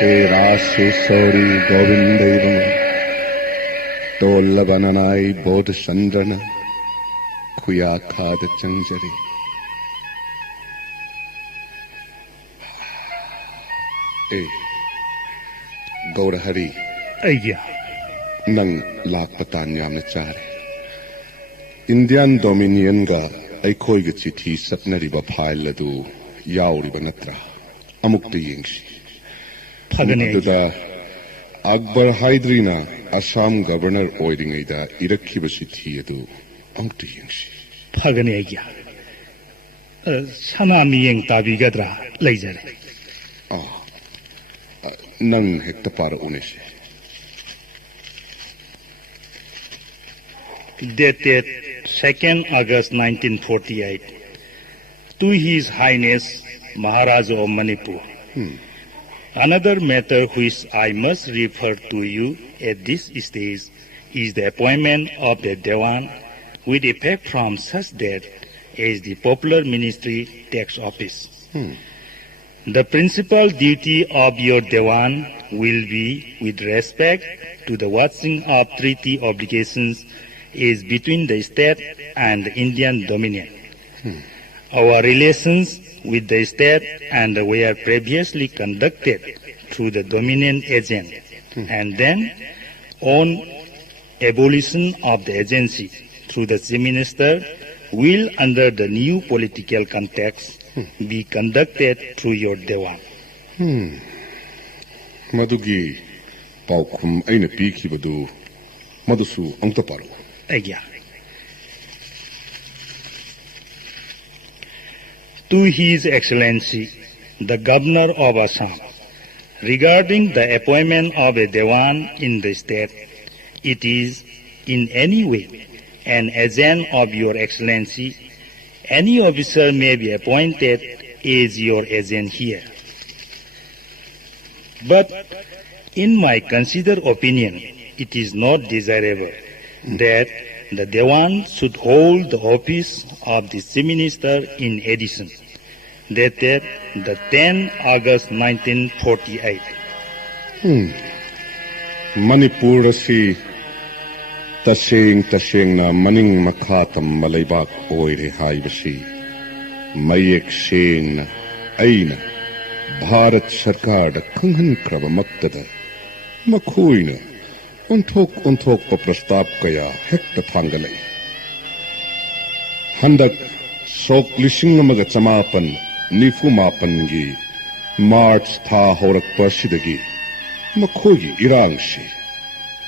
हे रासेश्वरी गोविंदैवं तोल्लबननाई बोधचंद्रन खुया खाद चंजरी ए गौरहरी अय्या नंग लाखपतान यामने चारे इंडियन डोमिनियन गा अखोई गे चिठी सत्नरिबा फाइल अदु याउरिबा नत्रा अमुक्ति यंगसी फगने अकबर हाइद्रीना असम गवर्नर ओइरिंगैदा इरक्खिबा चिठी अदु अमुक्ति यंगसी फगने अय्या सना मियेंग ताबिगद्रा लैजरे नंग हेक्ता पार उनेसे dated 2nd August 1948 to His Highness Maharaj of Manipur. Another matter which I must refer to you at this stage is the appointment of the Dewan with effect from such date as the popular ministry takes office. The principal duty of your Dewan will be with respect to the watching of treaty obligations is between the state and the Indian Dominion. Our relations with the state and were previously conducted through the Dominion agent, and then on abolition of the agency through the Chief Minister will, under the new political context, be conducted through your Dewan. Madugi paukhum aina pikibadu madusu angta paru. Again. To His Excellency, the Governor of Assam, regarding the appointment of a Dewan in the state, it is in any way an agent of your Excellency. Any officer may be appointed as your agent here. But in my considered opinion, it is not desirable that the Dewan should hold the office of the Chief Minister in addition, dated the 10th August 1948. Manipur asi taseng na maning makhatam malaybak oire haibasi mayek seng na aina Bharat Sarkar da khunghan kraba maktada makhoina onthok pa prastab kaya hekta thangalai handak sok lising amaga chamapan nifu mapan gi March tha horakpa sidagi makhogi irang si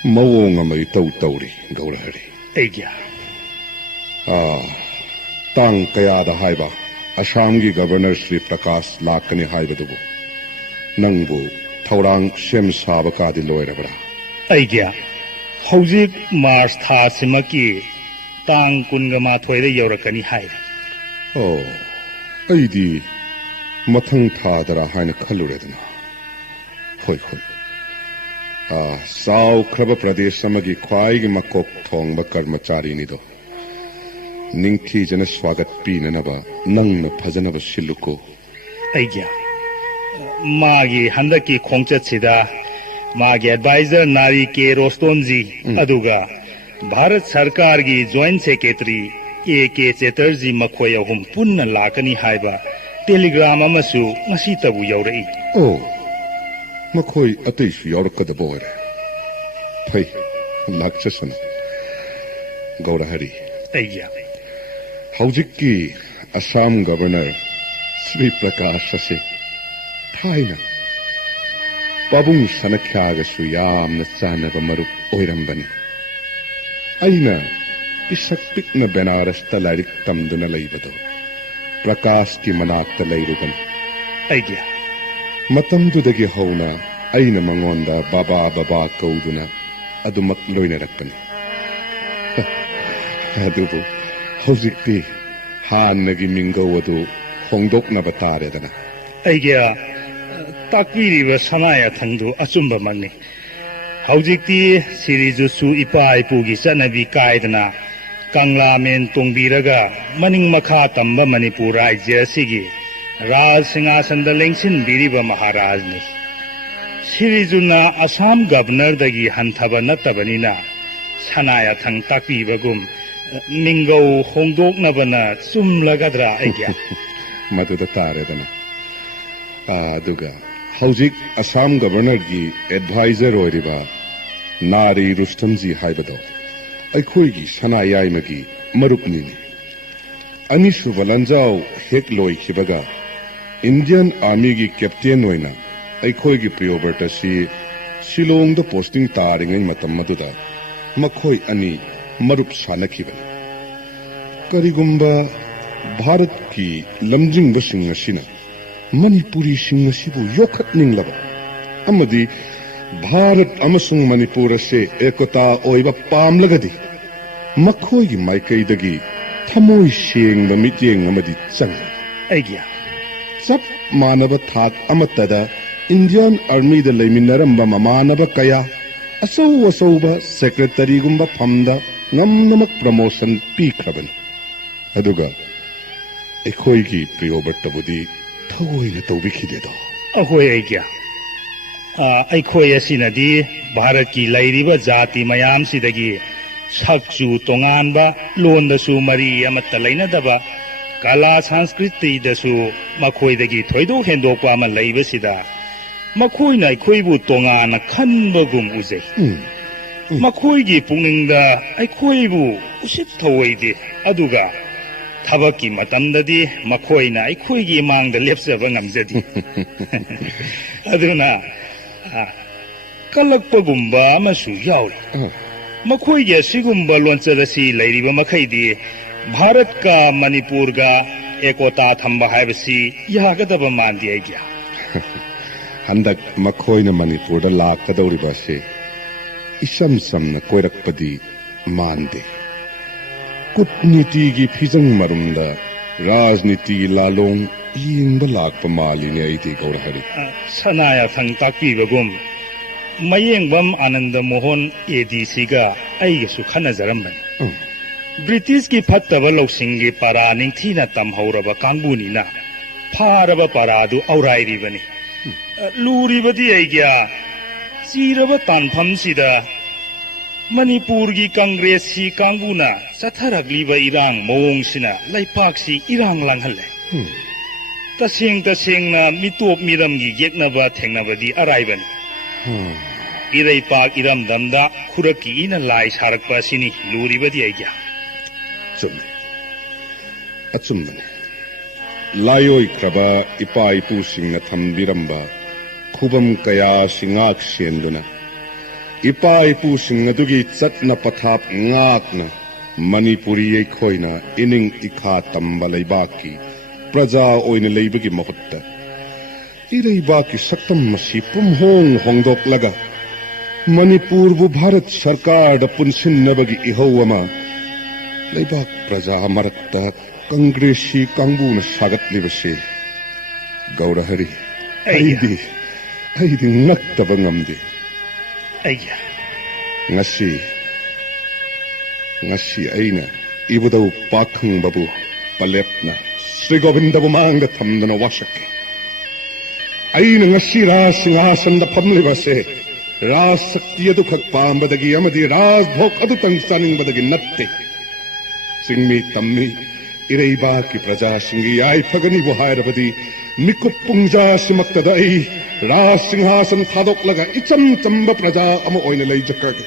mawong amay tauri Gourahari Aigya tang kaya da haiba Assam gi Governor Shri Prakash lakani haibadubu nangbu thaurang sem saba kadi loirabra Aigya Hojik March tha simaki tang kungama thoire yorakani hai aidi mathang tha dara haina khaluredna hoi sao khraba pradesh amagi khwai gi makok thongba karmachari ni do ningthi jana swagat pinanaba nangna phajanaba siluko Aigya magi handaki khongchat sida magi advisor nari K Rostonji aduga Bharat Sarkar gi Joint Secretary A.K. Chatterjee makhoy ahum punna lakani haiba telegram amasu ngasi tabu yaurai makhoy ataisu yaurakadaba oire phai lakchasan Gourahari Aigya Hojikki Assam Governor Shri Prakash ase thaina Pabung sanakhyagasu yamna chanaba marup oirambani aina isakpikna Benaras ta lairik tamduna laibado Prakash ki manakta lairugan Aigya matamdudagi hauna aina mangonda baba kauduna adumak loinarakpani adubu hojikti hanagi mingaw adu hongdoknaba taredana Aigya takpiriba sanaya thangdu achumba manni hojikti sirijusu ipa ipugi chanabi kaidana kangla men tongbiraga maning makha tamba Manipur rajya asigi Raj Singhasan da lengsin biriba Maharaj ni Sirijuna Assam Governor dagi hantaba nattabanina sanaya thang takpibagum ningo hongdoknabana chumlagadra aigya maduda taredana aduga hojik Assam Governor gi advisor oiriba Nari Rustamji haibado aikhoigi sanayaimagi marupnini Anishu Valanjao Hekloi Kibaga Indian Army gi captain oina aikhoigi priyoberta si Shillong da posting taringai matam maduda makhoi ani marup sanakibani karigumba Bharat ki lamjing basing asina Manipuri sing asibu yokhat ninglaba amadi Bharat amasung Manipur ase ekota oiba pamlagadi makhoi gi maikai dagi thamoi sheng da mityeng amadi chang aigya chap manaba thak amatada Indian Army da leiminaramba mamanaba kaya asauba secretary gumba phamda ngamnamak promotion pikhrabani aduga ekhoi gi priyobertabudi thoina tawbikhidedo ahoi aigya aikhoi asinadi Bharat ki lairiba jati mayam sidagi sakchu tonganba londasu mari amatta lainadaba kala sanskriti dasu makhoi dagi thoido hendokpa ama laibasida makhoi na aikhoi bu tongana khanbagum ujai makhoi gi pungingda aikhoi bu usip thoide aduga thabaki matamdadi makhoi na aikhoi gi mangda lepsaba ngamjadi aduna kalakpagumba amasu yawi makhoi gi sigumba lonchadasi lairiba makhaidi Bharat ka Manipur ga ekota thamba haibasi yagadaba mandi aigya handak makhoina Manipur da lakadawriba se isam samna koirakpadi mande kutniti gi phijang marumda rajniti gi lalong yingba lakpa maline aidi Gourahari sanaya thang takpibagum mayengbam Ananda Mohan A.D.C ga aigasu khanajarambani British ki phattaba lawsinggi para ningthina tamhauraba kangbunina pharaba paradu aurairibani luribadi aigya chiraba tanpham sida Manipur gi Congress si kangbuna satharagliba irang mawong sina laipak si irang langhalle tasengna mitop miram gi yeknaba thengnabadi araibani iraipak iram damda khuraki ina lai sarakpa sini luribadi aigya Achummane Layoi kraba ipa ipu singna thambiramba khubam kaya singak senduna ipa ipu singna dugi chatna pathap ngakna Manipuri ekhoina ining ikha tamba leibaki praja oina leibagi mahutta ireibaki saktam masi pumhong hongdoklaga Manipur bu Bharat Sarkar da punsinnabagi ihawama Leibak praja marakta Congresi kangbuna sagatlibase Gourahari aidi ngaktaba ngamde aigya ngasi aina ibudau pakhang babu palepna Sri Govindabu mangda thamdana wasake aina ngasi rasingasan da phamlibase ras sakti adu khak pambadagi amadi ras bhok adu tang saningbadagi natte Singmi tammi iraiba ki praja singi ai phagani buhairabadi mikut pungja simaktada ai ras singhasan thadok laga icham chamba praja ama oina leijakage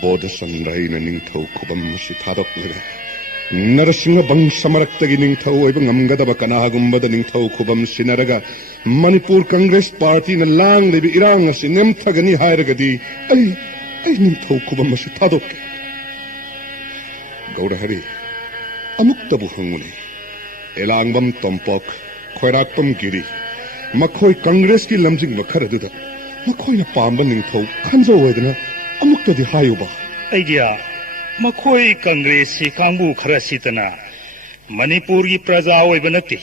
Bodhachandra ina ningthau khubam si thadok laga Narasingha bangsamaраktagi ningthau oiba ngamgadaba kanagumbada ningthau khubam sinaraga Manipur Congress Party na lang lebi irang asi nemthagani hairagadi ai ningthau khubam si thadok Gourahari amuktabu hangune elangbam tompok khoirakpam giri makhoi Congress ki lamjing makharaduda makhoi na pamba ningthau khanjo oidana amuktadi hayuba aigya makhoi Congress si kangbu kharasitana Manipur gi praja oibanati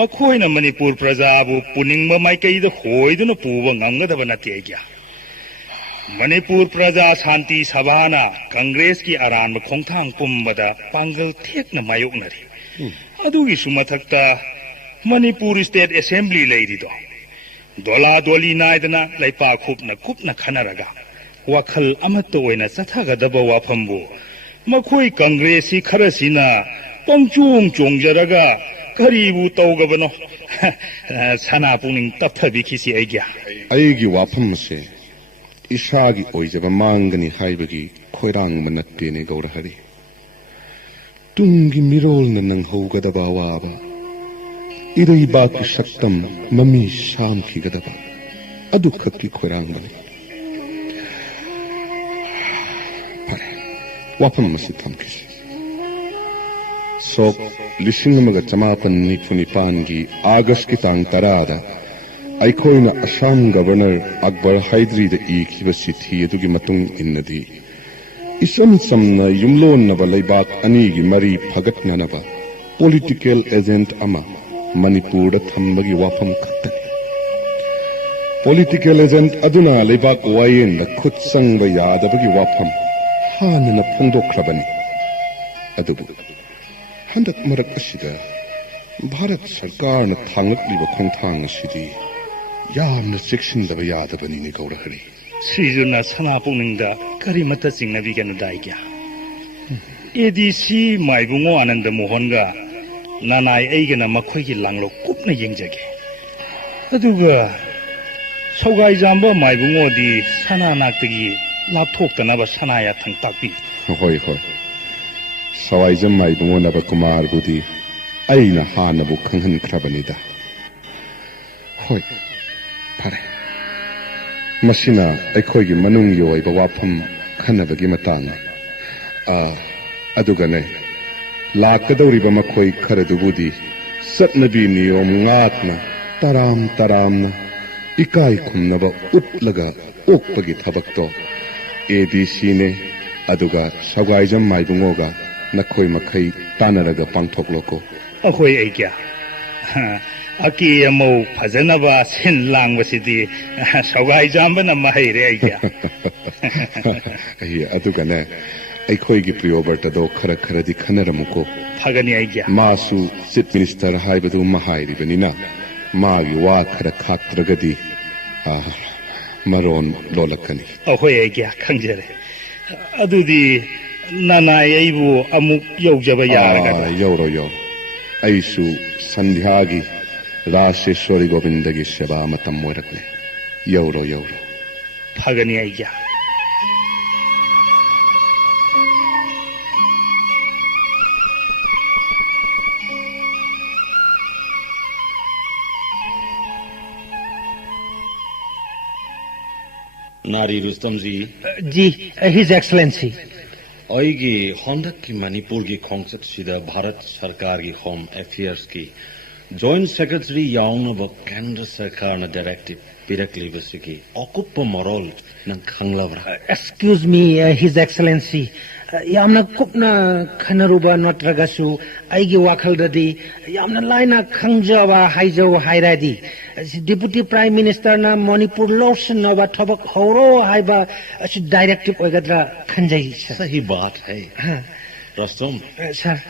makhoi na Manipur praja bu puningma maikai da hoiduna puwa ngangadaba nati aigya Manipur Praja Shanti Sabhana Congress ki aran ma khongthang pumbada pangal thekna mayoknari adugi sumathakta Manipur State Assembly leirido Dola doli naidana laipa kupna khanaraga. Wakal amato oina sathagadaba wafambu. Makoi Congresi Karasina, Pongchung Chongjaraga, Karibu Togabano, Sanapuning Tatabikisi Agia. Aigi Wapamse, Ishagi Oizaba Mangani Haibagi, Koirang Manatini Gourahari. Tungi Mirol Nang Hogadaba Waba, Ibaki Shaktam, Mami Shamki Gadaba, Adukaki Koirang. Wapam Masitamkis. So, Lishinamaga Tamapan Nikunipangi, August Kitang Tarada, Aikoina Assam Governor Akbar Hydri the Ekivasiti, Dugimatung in the D. Isam Samna Yumlon Navalaibak Anigi Mari Pagat Nanava, political agent Ama, Manipur Tambagi Wapam Katani. Political agent Aduna Lebak Wayen, the Kutsang Bayadabagi Wapam. Hanana Pando Krabani Adubu Handak Marak Ashida Bharat Sarkar na Tangak Liba Kongtang Shidi Yam the section of Yadabani Gourahari. Srizuna Sanapunga, Karimata Singh Navigan Daiga. A.D.C. Maibungo Ananda Mohonga, Nanai Agana Makoki Langlo Kupna Yingjake. Aduga Sogai Zamba Maibungo di Sana Naktagi. Lapok the Nava Sanaya Tantapi. Hoi. So I am my Bunaba Kumar Budi, Aina Hanabu Kangan Krabanida. Hoi, Pare Mashina, I call you Manungyo, Ibawapam, Kanavagimatana. Adugane, Lakadoriba Makoi Karadubudi, Satnabini Ngatna, Taram, Ikai Kumnava Utlaga, Ukpagi Tabakto. A.D.C. ne aduga Shagaijam Maibungoga Nakoi Makai Tanaraga Pangtokloko. Ahoy Agia Aki Amo Pazanava Sin Langwasidi Shagaijambana Mahire Agia. Adugane Aikoigi Prioberta do Karakaradi Kanaramuko Pagani Agia Masu Sit Minister Haibadu Mahairi Benina Magi Wakara Katragadi Maron Lolakani. Ahoy Agia Kanjere Adudi Nana Ebu Amuk Yojabaya Yoro Aisu Sandhyagi Rasheshwari Govindagi Sheba Matamorakne Yoro Pagani Agia. Nari Rustam ji. His Excellency. Aigi Hondak ki Manipur ki Khongsat Sida Bharat Sarkar ki Home Affairs ki Joint Secretary Yaung of Kendra Sarkar na Directive Seisaklibasing ki Okuppa Morol nang Khanglavra. Excuse me, His Excellency. Yamna kupna khanaruba natragasu aigi wakhaldadi yamna laina khangjawa haijaw hairadi Deputy Prime Minister na Manipur lotion na thobak horo haiba directive oigadra khanjai sahi baat hai Rustam sir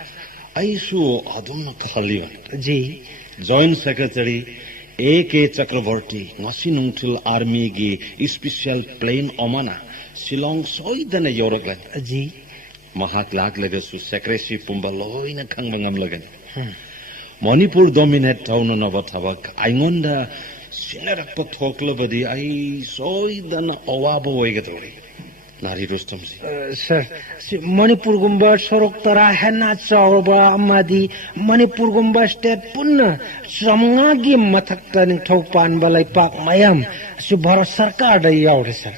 aisu adumna khaliwan ji Joint Secretary A.K. Chakravarti ngasi nungthil army gi special plane omana Shillong soidana yoroglan ji Mahak lag lagasu secrecy pumba loina khangbangam lagan Manipur dominate town on our tabak aingonda sinarakpa thoklabadi ai soidana awabo wegatori Nari Rustam ji sir Manipur gumba sorok tara hena chawba amadi Manipur gumba state punna samngagi mathakta ning thokpan balai pak mayam su Bharat Sarkar da yaure sir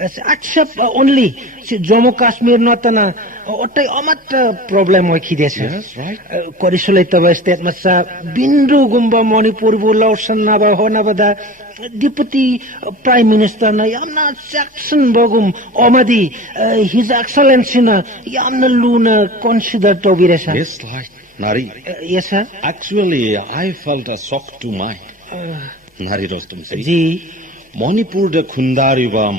except only Jammu Kashmir natana otai amat problem hoikide sir. Yes, right. Korisulai taba state masa bindu gumba Manipur bulausan naba hona bada Deputy Prime Minister na yamna section bagum omadi His Excellency na yamna luna consider to be sir. Yes, right. Nari. Yes sir. Actually, I felt a shock to mind. Nari Rustam ji Manipur da Khundariba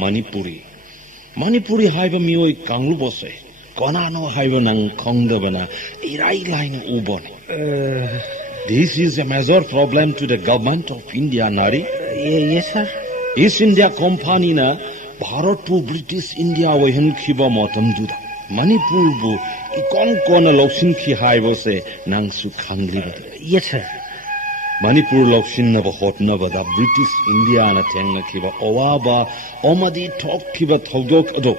Manipuri haiba mioi kanglu bose konano haiba nang khongdabana irai line ubon This is a major problem to the government of India, Nari. Yes, sir. East India Company na Bharat pu British India wahin khiba motam juda. Manipur bu ikon na loksin ki haibo se nang su khangli ba. Yes, sir. Manipur loksin na ba hot na ba da British India na tenga khiba owa ba omadi thok khiba thodok ado.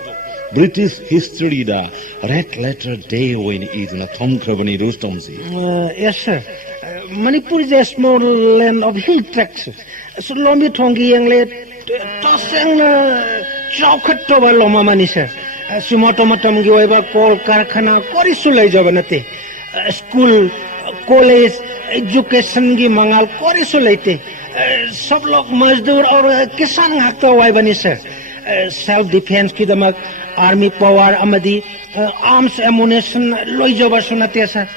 British history da red letter day when it na thom krabani rustomsi. Yes, sir. Manipur is a small land of hill tracts. So Lomi Tongi Yang Le Tosang Chaukat Toba Loma Mani, sir. Sumotomatom Giweba Kol Karkhana Korisulai Javanate. School, college, education gi Mangal Korisulate. Sublok Mazdur or Kisan Hakta Waibani, sir. Self-defense Kidamak, army power, Amadi, arms ammunition, Loijaba Sunate, sir.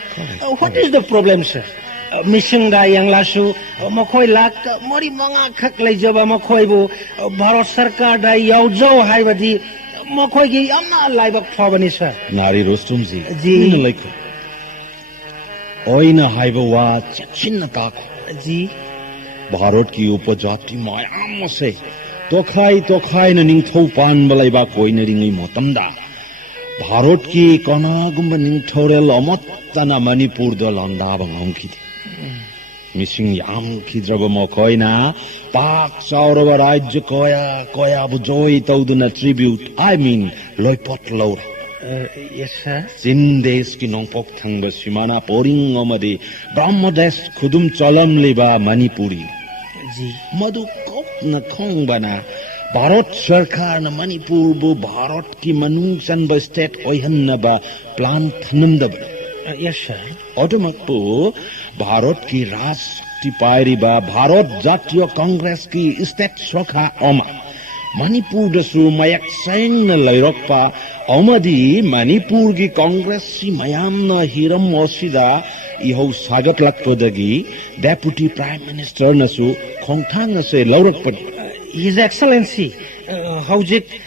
What is the problem, sir? Missing da yang lasu makhoi lak mori manga khak lai jaba makhoi bu Bharat Sarkar da yaujo hai badi makhoi gi amna lai bak phawani sir Nari Rostum ji ji like oina hai ba wa chinna ta ji Bharat ki upajati mayam se tokhai na ningthau pan balai ba koina ringai motam da Bharat ki kona gumba ningthorel amattana Manipur do landa bangam ki Missing yam kidraba mokoina, Pak Saurava Rajya Koya Bujoi Tauduna tribute, I mean Loipot Laura. Yes, sir. Sindes ki nongpok thangba Simana Poring Omadi, Brahmades Kudum Chalam Liba Manipuri. Ji. Madu Kop na Kongbana, Bharat Sarkar na Manipur bu Bharat ki Manung Sanba state Oihanna ba plan thanamdabra. Yes, sir. Automakpu Bharat ki Rashti Pairi ba Bharat Jatiya Congress ki state shokha oma Manipur dasu mayak saing na lairok pa omadi Manipur ki Congress si mayam na hiram osida iho sagat lakpadagi Deputy Prime Minister nasu khongthang se laurak pad His Excellency Haujik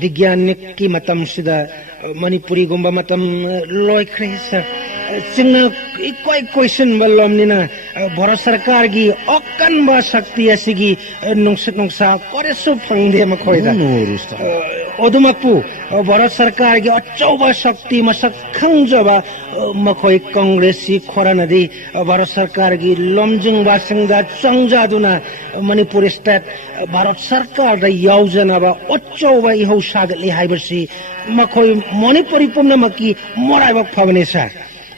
Vigyanik ki matam sida Manipuri gumba matam loikre sir Chingna koi question balom nina Bharat Sarkar gi okan ba shakti asigi nungsa koresu phangde makhoi da no rusta odumakpu Bharat Sarkar gi achauba shakti masak khangjoba makhoi congress khoranadi Bharat Sarkar gi lomjing ba singda changjaduna Manipur state Bharat Sarkar da yaujana ba achauba iho sagatli haibasi makhoi Manipuri pumna maki morai ba phavane sa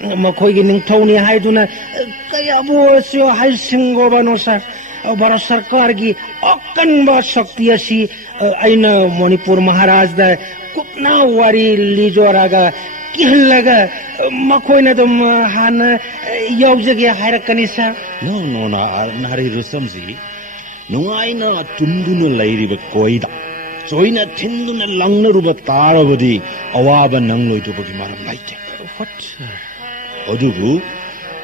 makhoi gi ningthoni haiduna kaya bo sio hai singo bano sa Bharat Sarkar gi akan ba shakti asi aina Manipur Maharaj da kupna wari lijoraga kihlaga makhoi na dum han yaujage hairakani sa no na nari rusamji nungai na tunduna lairiba koida Soina tinduna langna ruba taravadi awaba nangloi to bagi maram laite what Odugu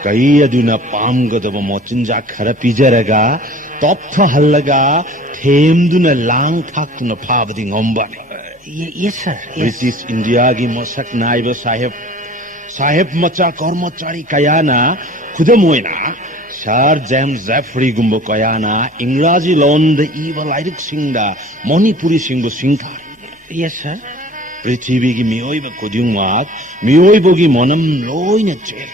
kai aduna pamgadaba mochinja khara pijaraga toptha hallaga themduna lang thakuna phabadi ngombani yes sir British India gi masak naiba sahib macha karmachari kayana khudamoina Sir James Jeffrey gumbo kayana Ingraji lon the evil lairik singda Manipuri singbo singthar yes sir Prithibi gi mioiba kodingmak mioibo gi monam loina che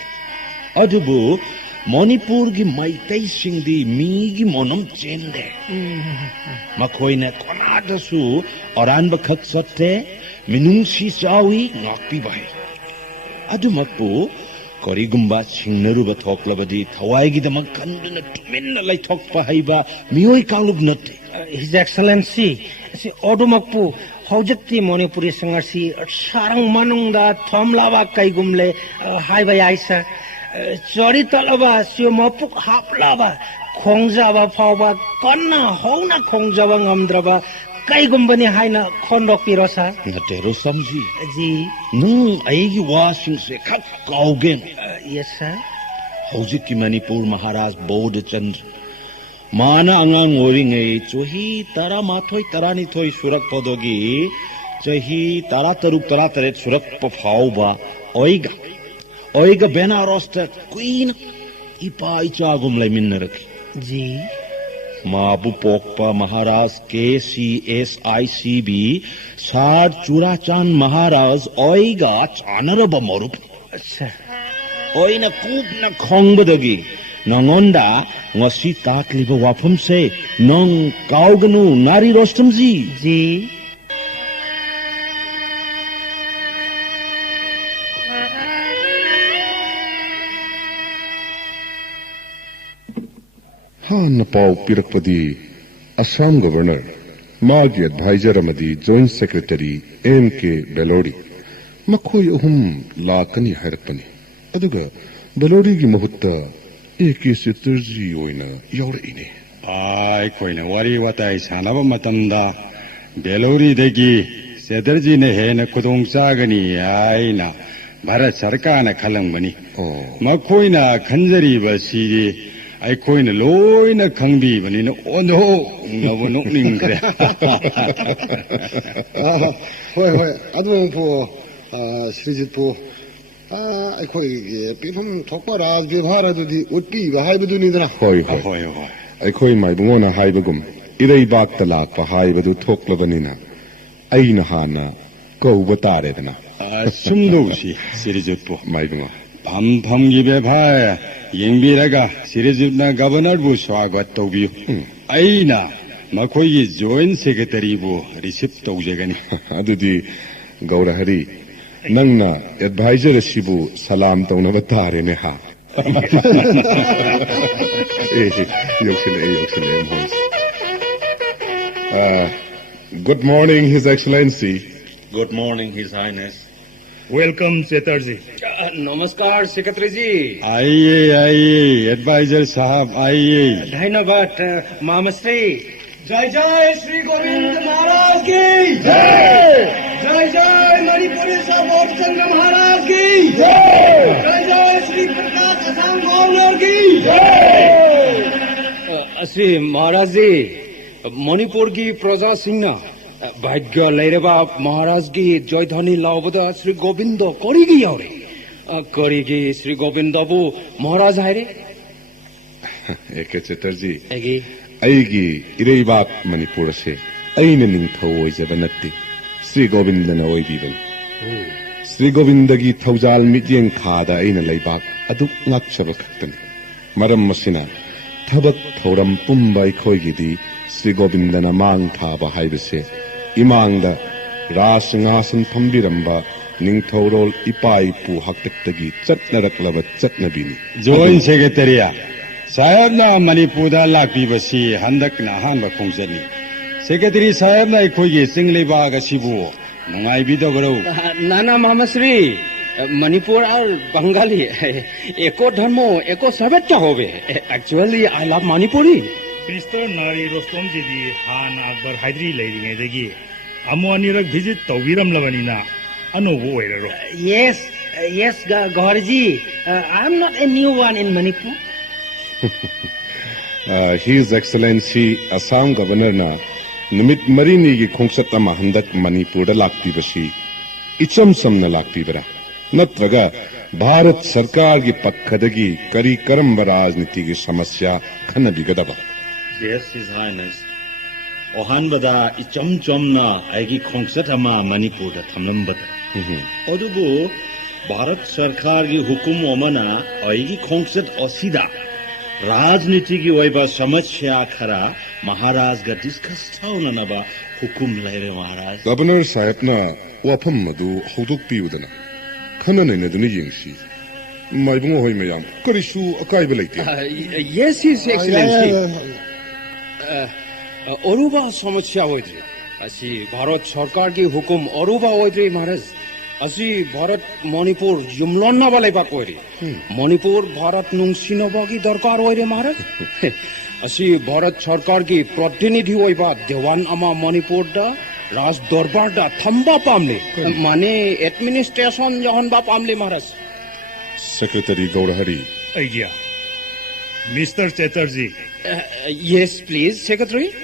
adubu Manipur gi maitai singdi mi gi monam chende makhoina konada su oran ba khak satte minung si chawi ngakpi bai adumakpu korigumba singnaruba thoklabadi thawai gi damak kanduna tuminna lai thokpa haiba mioi kalub natte His Excellency si odumakpu Haujati Manipuri sangarsi sarang manungda thomlaba kai gumle haiba yaisa chori talaba sio mapuk haplaba khongjaba phawba konna hona khongjaba ngamdraba kai gumbani haina khondok pirosa natero samji ji nung aigi wasing se khak kaugen yes sir Haujiki Manipur Maharaj Bodhachandra Mana angang ngoringai chohi tara mathoi tarani thoi surak podogi chohi tara taruk tara taret surak phauba oiga Benaros ta queen ipa icha gumlai minna rakhi ji Mabu Pokpa Maharaj KCSICB Sar Churachan Maharaj Oiga Chanaraba Morup. Oina Kup na Kongbadagi. Nangonda ngasi takliba wapam se nong kauganu nari rostam ji. Han Pau Pirakpadi, Assam Governor, Magi Advisor Amadi, Joint Secretary, M.K. Belodi, Makoi Uhum Lakani Harakpani, Aduga, Belodi Gimahutta, A.K. Siturji Oina, Yaurine. Ay, Koina, Wari Watai Sanaba Matanda, Belodi Degi, Seterji Nehena Kudung Sagani, Aina, Bharat Sarkana Kalangmani, Makoina Kanjari Basidi. I coin a loina Kangbi, but in oh no, no opening. I don't for Srijipo. I call people talk about as Bihara to the would be the Hybidunidra. I call my Buna Hybagum, Irei Bak the Lak for Hybadu Toklavanina. Aina Hana, go Bataredana. Sundoshi, Sirijipo, my Bunga. Pam give higher. Yingbiraga, Sirizna Governor Bushwaga Tabiyu. Aina, Makoi Joint Secretary Bu, Receipt Tojagani. Adudi Gourahari. Nangna, Advisor Shibu, Salam Tonavatari Neha. Good morning, His Excellency. Good morning, His Highness. Welcome, Setarji. Namaskar, Secretary ji. Aye, Advisor Sahab, aye. Dhainabat, Mamasri. Jai Jai Sri Govind Maharaj ki. Jai. Jai Jai Manipuri Sahab Bodhachandra Maharaj ki. Jai. Jai Jai Sri Prakash Assam Governor ki. Jai. Sri Maharaj ji, Manipur ki Praja Singh भाग्य लैरेबा महाराज की जयधनी लावबदा श्री गोविंद करिगी यारे करिगी श्री गोविंद बु महाराज आइरे एके चतुर्जी आइगी इरेबाक मणिपुर से आइन निंगथौ ओइजब नत्ति श्री गोविंदना ओइबिबन श्री गोविंद की थौजाल मिजें खादा आइन लैबाक अदुक ngakchaba खक्तनि मरम मसिना थबक थौरम पुंबा अखोइगिदी श्री गोविंदना मांग थाबा हाइबसे इमांगदा रासंगासन थंबिरंबा निंगथौरोल इपाई पु हक्तक्तगी चटनरकलबा चटनबिनी Joint Secretary Sayabna Manipuda Lakbibasi Handakna Hamba Kongzani Secretary Sayabna Ikogi Singlibaga Sibu Mungai Bidogro Nana Mamasri Manipur और बंगाली एको धर्मो एको सबेच्चा होवे actually I love Manipuri Kristo Nari Rostom ji Han Akbar Hydri leading edegi Amu anirak visit Tawiram Lavanina Anu Woero. Yes, Gourahari. I'm not a new one in Manipur. His Excellency Assam Governor na Nimit Marini ki Khongsata Mahandak Manipur da Lakti Bashi Icham Samna Lakti Bara Natraga Bharat Sarkar ki Pakhadagi Kari Karam Rajniti ki Samasya Khana Bigadaba. Yes, His Highness. Ohanbada icham chomna aigi khongsatama Manipur thamnambada. Odugo Bharat Sarkar ki hukum omana aigi khongsat osida rajniti ki oiba samasya khara Maharaj ga discuss thauna naba hukum laire Maharaj. Governor Sahib na wapam madu hoduk piudana. Khana ne duni yingsi. Mai bungo hoi mayam karisu akai belaiti. Yes, His Excellency. Oruba samasya hoidre. Asi Bharat Sarkar ki hukum oruba hoidre Maharaj. Asi Bharat Manipur jumlonna balai ba koire. Manipur Bharat nungsinaba ki darkar hoire Maharaj. Asi Bharat Sarkar ki pratinithi hoiba Dewan ama Manipur da Raj Darbar da thamba pamle. Mane administration jahan ba pamle Maharaj. Secretary Gourahari. Idea. Mr. Chatterjee. Yes, please, Secretary.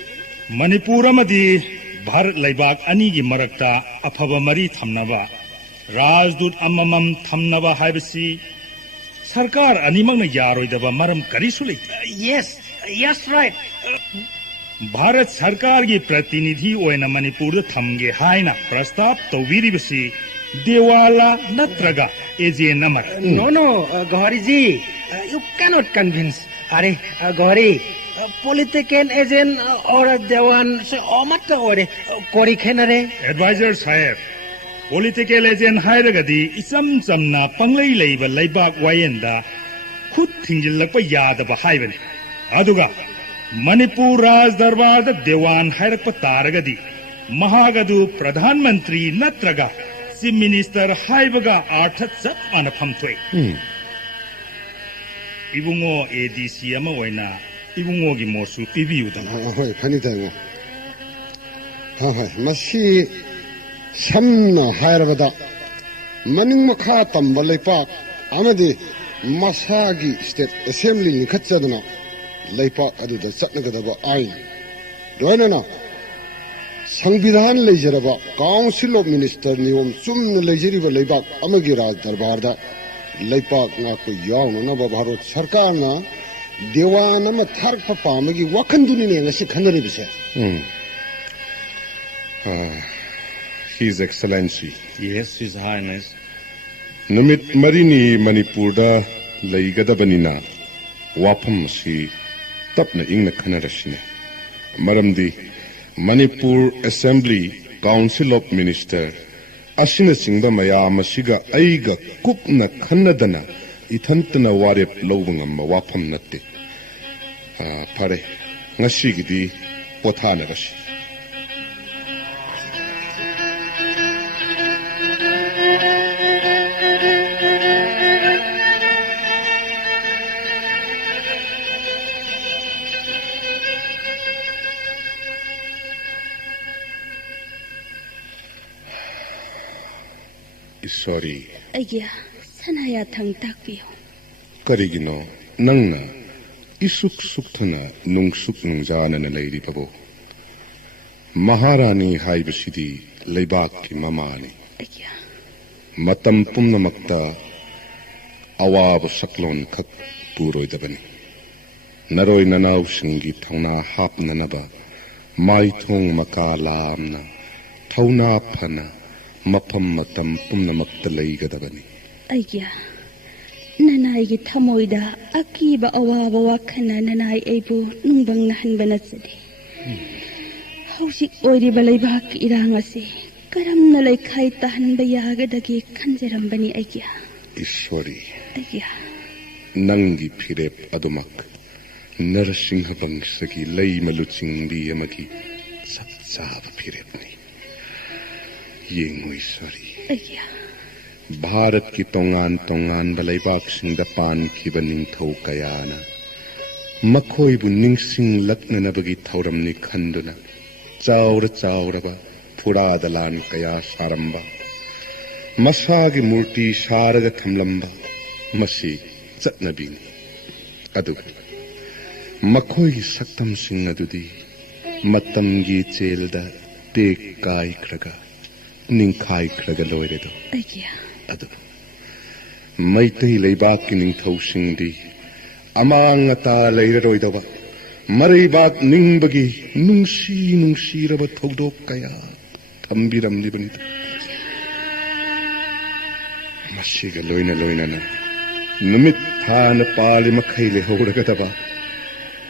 Manipur amadi Bharat Laibak ani gi marakta afaba mari thamnaba Rajdut amamam thamnaba haibasi Sarkar animang na yaroidaba maram karisu leite. Yes, Yes, right. Bharat सरकार की प्रतिनिधि ओइना मणिपुर थमगे हाइना प्रस्ताव तौबिरिबसी देवाला नत्रगा एजेन नमर No, Gourahari ji, you cannot convince. Are Gourahari, political agent or Dewan, so Omata or Kori Kenare? Adviser साहेब political agent हाइरगदी इसम समना पंगलै लेबा लेबाक वायेंदा खुद थिंजिलक यादबा हाइबने अदुगा मणिपुर राज दरबार देवान हाइरक तारगदी महागदु प्रधानमंत्री नत्रगा चीफ मिनिस्टर हाइबगा अर्थ चप अनफम थोय इबुंगो A.D.C अमा ओइना इबुंगो गी मोसु पिबियुदना होय फनितांगो मसी samna hairabada maning makha tamba leipak amadi masagi state assembly ni khatchaduna leipak aduda chatnagadaba ain loinana संविधान लेजरबा काउंसिल ऑफ मिनिस्टर नियम चुमन लेजरिबा लेबाक अमगी राज दरबारदा लेपाक नाको यावनबा भारत सरकारना देवान अमा थारक पामगी वखंदुनि ने ngasi khanariबसे His Excellency. Yes, His Highness. Numit marini Manipurda laigadabanina wapam si tapna ingna khanarashine. Maramdi Manipur Assembly Council of Minister asina singda mayamasiga aiga kupna khanadana ithantana warep lobangam wapam natte. Pare ngasigidi pothana rashi. Sorry. Ayya, sanaya thang takpiyo. Karigino, nangna, isuk suktana nungsuk nungzana na lairi pabo. Maharani haibasidi laibak ki mamani. Ayya. Matam pumna makta awab saklon kak puroy dabani. Naroy nanaw singi thawna hap nanaba, mai thong makalamna, thawna phana, mapam matam pumna makta laigadabani. Ayya, nanay ki thamoyda akiba awaba wakana nanay aibu nungbang nahanba natsadi. Hausik oiri balaybak irangasi, karam nalay khay tahanba yagadagi kanjarambani ayya. Ishwari. Ayya. Nangi pirep adumak, narasingha bangsagi lay malutsingdi amagi satsaba pirepni. Yengo Ishwari. Ayya. Bharat ki tongan balaybak singda pan ki baning thau kayana. Makoy bu ningsing lakna nabagi thauramni khanduna. Chaura ba pura dalan kaya saramba. Masagi murti sharaga thamlamba. Masi chatnabini. Aduga. Makoy saktam sing adudi. Matam gi chelda tek kai kraga. Ningkai kraga loiredo. Ayya. Aduga. Maitai laybak ki ningthau singdi. Amang ata leiroidaba. Maribak ningbagi nungsi raba thodok kaya thambiram libanita. Masiga loina na. Numit thana pali makai lehoragataba.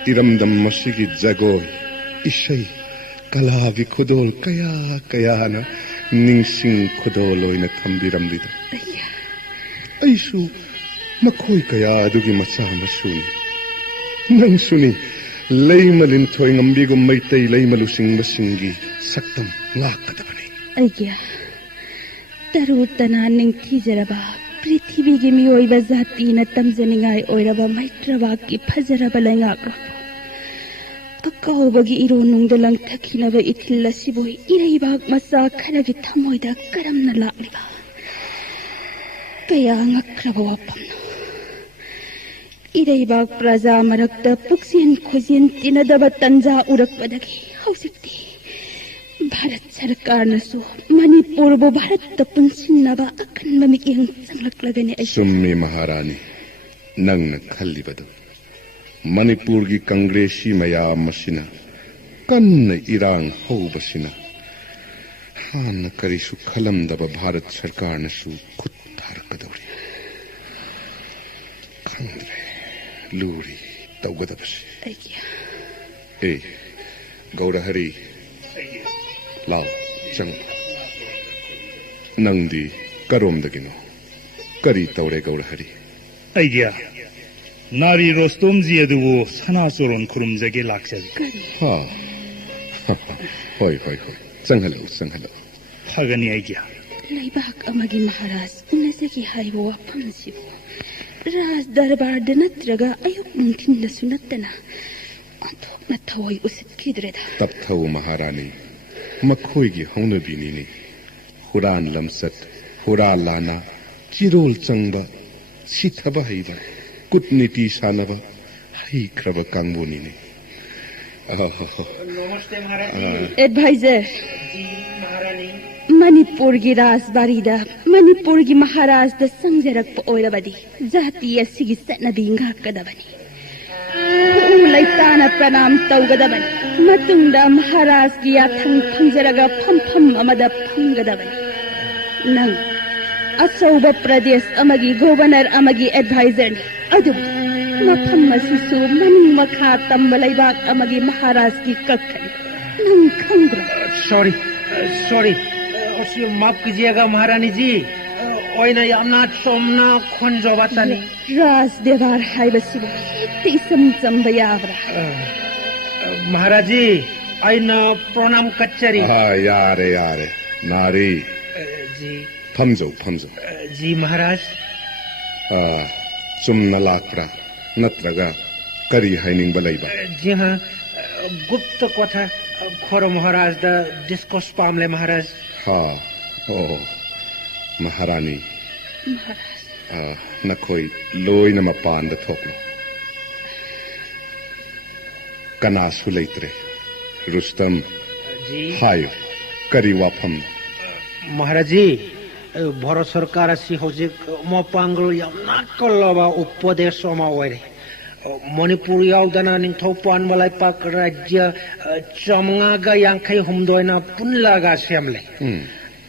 Iramdam masigi jagoy ishay kalagi khudol kaya na ningsing khudol loina thambiram lida. Aisu makoy kaya adugi macha masuni. Nang suni Laymalin thoy ngambigo maitai laymalusing masingi saktam ngakadabani. Ayya. Taru tananing thijaraba prithvi gi miyoiba zati na tamjaningai oiraba maitraba ki phajaraba langakra. Akawbagi ironung dalang thakhinaba ithilla siboi ireibak masa kharagi thamoida karamna lakliba. Kaya ngakraba wapamna. Ireibak praja marakta puksin khujin tinadaba tanja urakpadagi hausikti Bharat Sarkar nasu Manipur bo Bharat ta punsinnaba akanba mikyang changlak lagani ai Summi Maharani nangna khallibadu Manipur gi Congresi mayam masina kanna irang hobasina han karisu khalamdaba Bharat Sarkar nasu khut tharkadawri khandre luri tawgadabasi Gourahari lao chang nangdi karomdagino kari tawre Gourahari Idea Nari Rostomji aduwo sanasoron kurumjage laksari ha hoi sanghalo Phagani idea Laibak amagi Maharaj unasaki haibo wapamsibo Ras darbar da natraga ayuk nungtin na sunattana Antok na tawai usit kidreda Tapthau Maharani Makhoi gi haunabini ni Huran lamsat Hura lana Chirol changba Sithaba haiba Kutniti sanaba Hai kraba kangboni ni Namaste Maharaj Advisor Maharani Manipur gi Rasbarida Manipur gi Maharaj da samjarak pa oirabadi Jati asigi satnabi ngakadabani Laitana pranam tawgadabani Matungda Maharaj gi yathang phangjaraga pham amada phanggadabani Nang Asauba Pradesh amagi Governor amagi Advisor ni Adu Mafam masisu maning makha tambalaibak amagi Maharaj gi kakhani Nang khangra Sorry Osi maaf कीजिएगा महारानी जी ओइना यामना सोमना Kunjabihari Ras devar haibasibu Tisam zambayavra महाराज जी आइना प्रणाम कचरी yare Nari जी Phamjo जी महाराज Sumna lakra Natraga Kari haining balaiba जी हाँ गुप्त कथा खोरो महाराज दा डिस्कस पामले महाराज Ha Maharani Nakhoi loi na mapanda thokno Kanasu leitre Rustam जी Hayo Kari wafam महाराज जी भारत सरकार asi hojik mo panggul yang nakalawa upadesh ma oire Manipur yaudana ningthaupan malaipak rajya chamngaga yangkai humdoina punlaga semle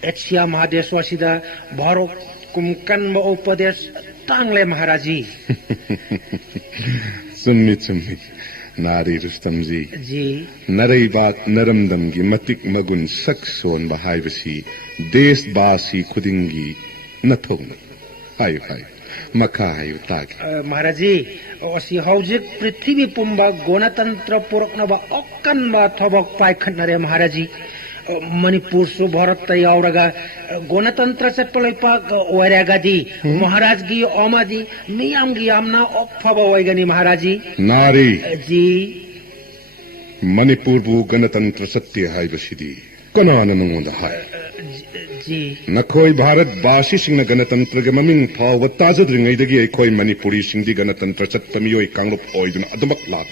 Asia mahadeswasida bharok kumkan ma upadesh tangle maharaji Sunni Nari Rustamji ji Narai baat naramdam gi matik magun sakson bahaibasi Des basi khudingi nathogna Hayo Makha hayo tagi Maharaji asi hojik prithvi pumba gonatantra puroknaba okkan ba thobok paikhanare maharaji Manipur su Bharat yauraga gonatantra chatpalaipa oiragadi Maharaj gi omadi miyam gi amna okphaba oigani maharaji Nari ji Manipur bu ganatantra satya haibasidi Kanana nungonda hai ji Nakhoi Bharat Bashi Singna Ganatantra Gaming Paw what Tazad Ringidagi Koi Manipuri Singh di Ganatantra Satamio Kanglop Oidun Adamak Lab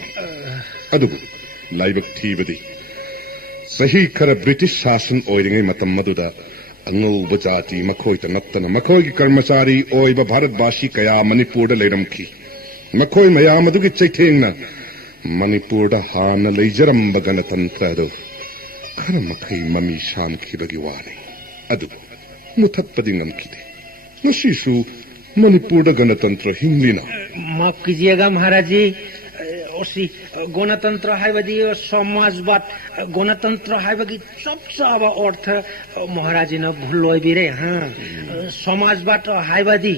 Adubu Laibak Tibadi Sahi Kara British Sassan Oiding Matamaduda Angu Bajati Makoita Naptana Makoi Karmasari Oiba Bharat Bashi Kaya Manipur da Ledamki Makoi Mayamadugi Chaitingna Manipur da Hana Lejaram Baganatantra do Karamakai Mami Sham Kibagiwani Adu Mutatpadingam kide Nashisu Manipur da Ganatantra Hinglina माफ कीजिएगा महाराज जी उसी गणतंत्र हाइबदी समाजवाद गणतंत्र हाइबगी सबसे अर्थ महाराज ने भूल बिरे हाँ समाजवाद हाइबदी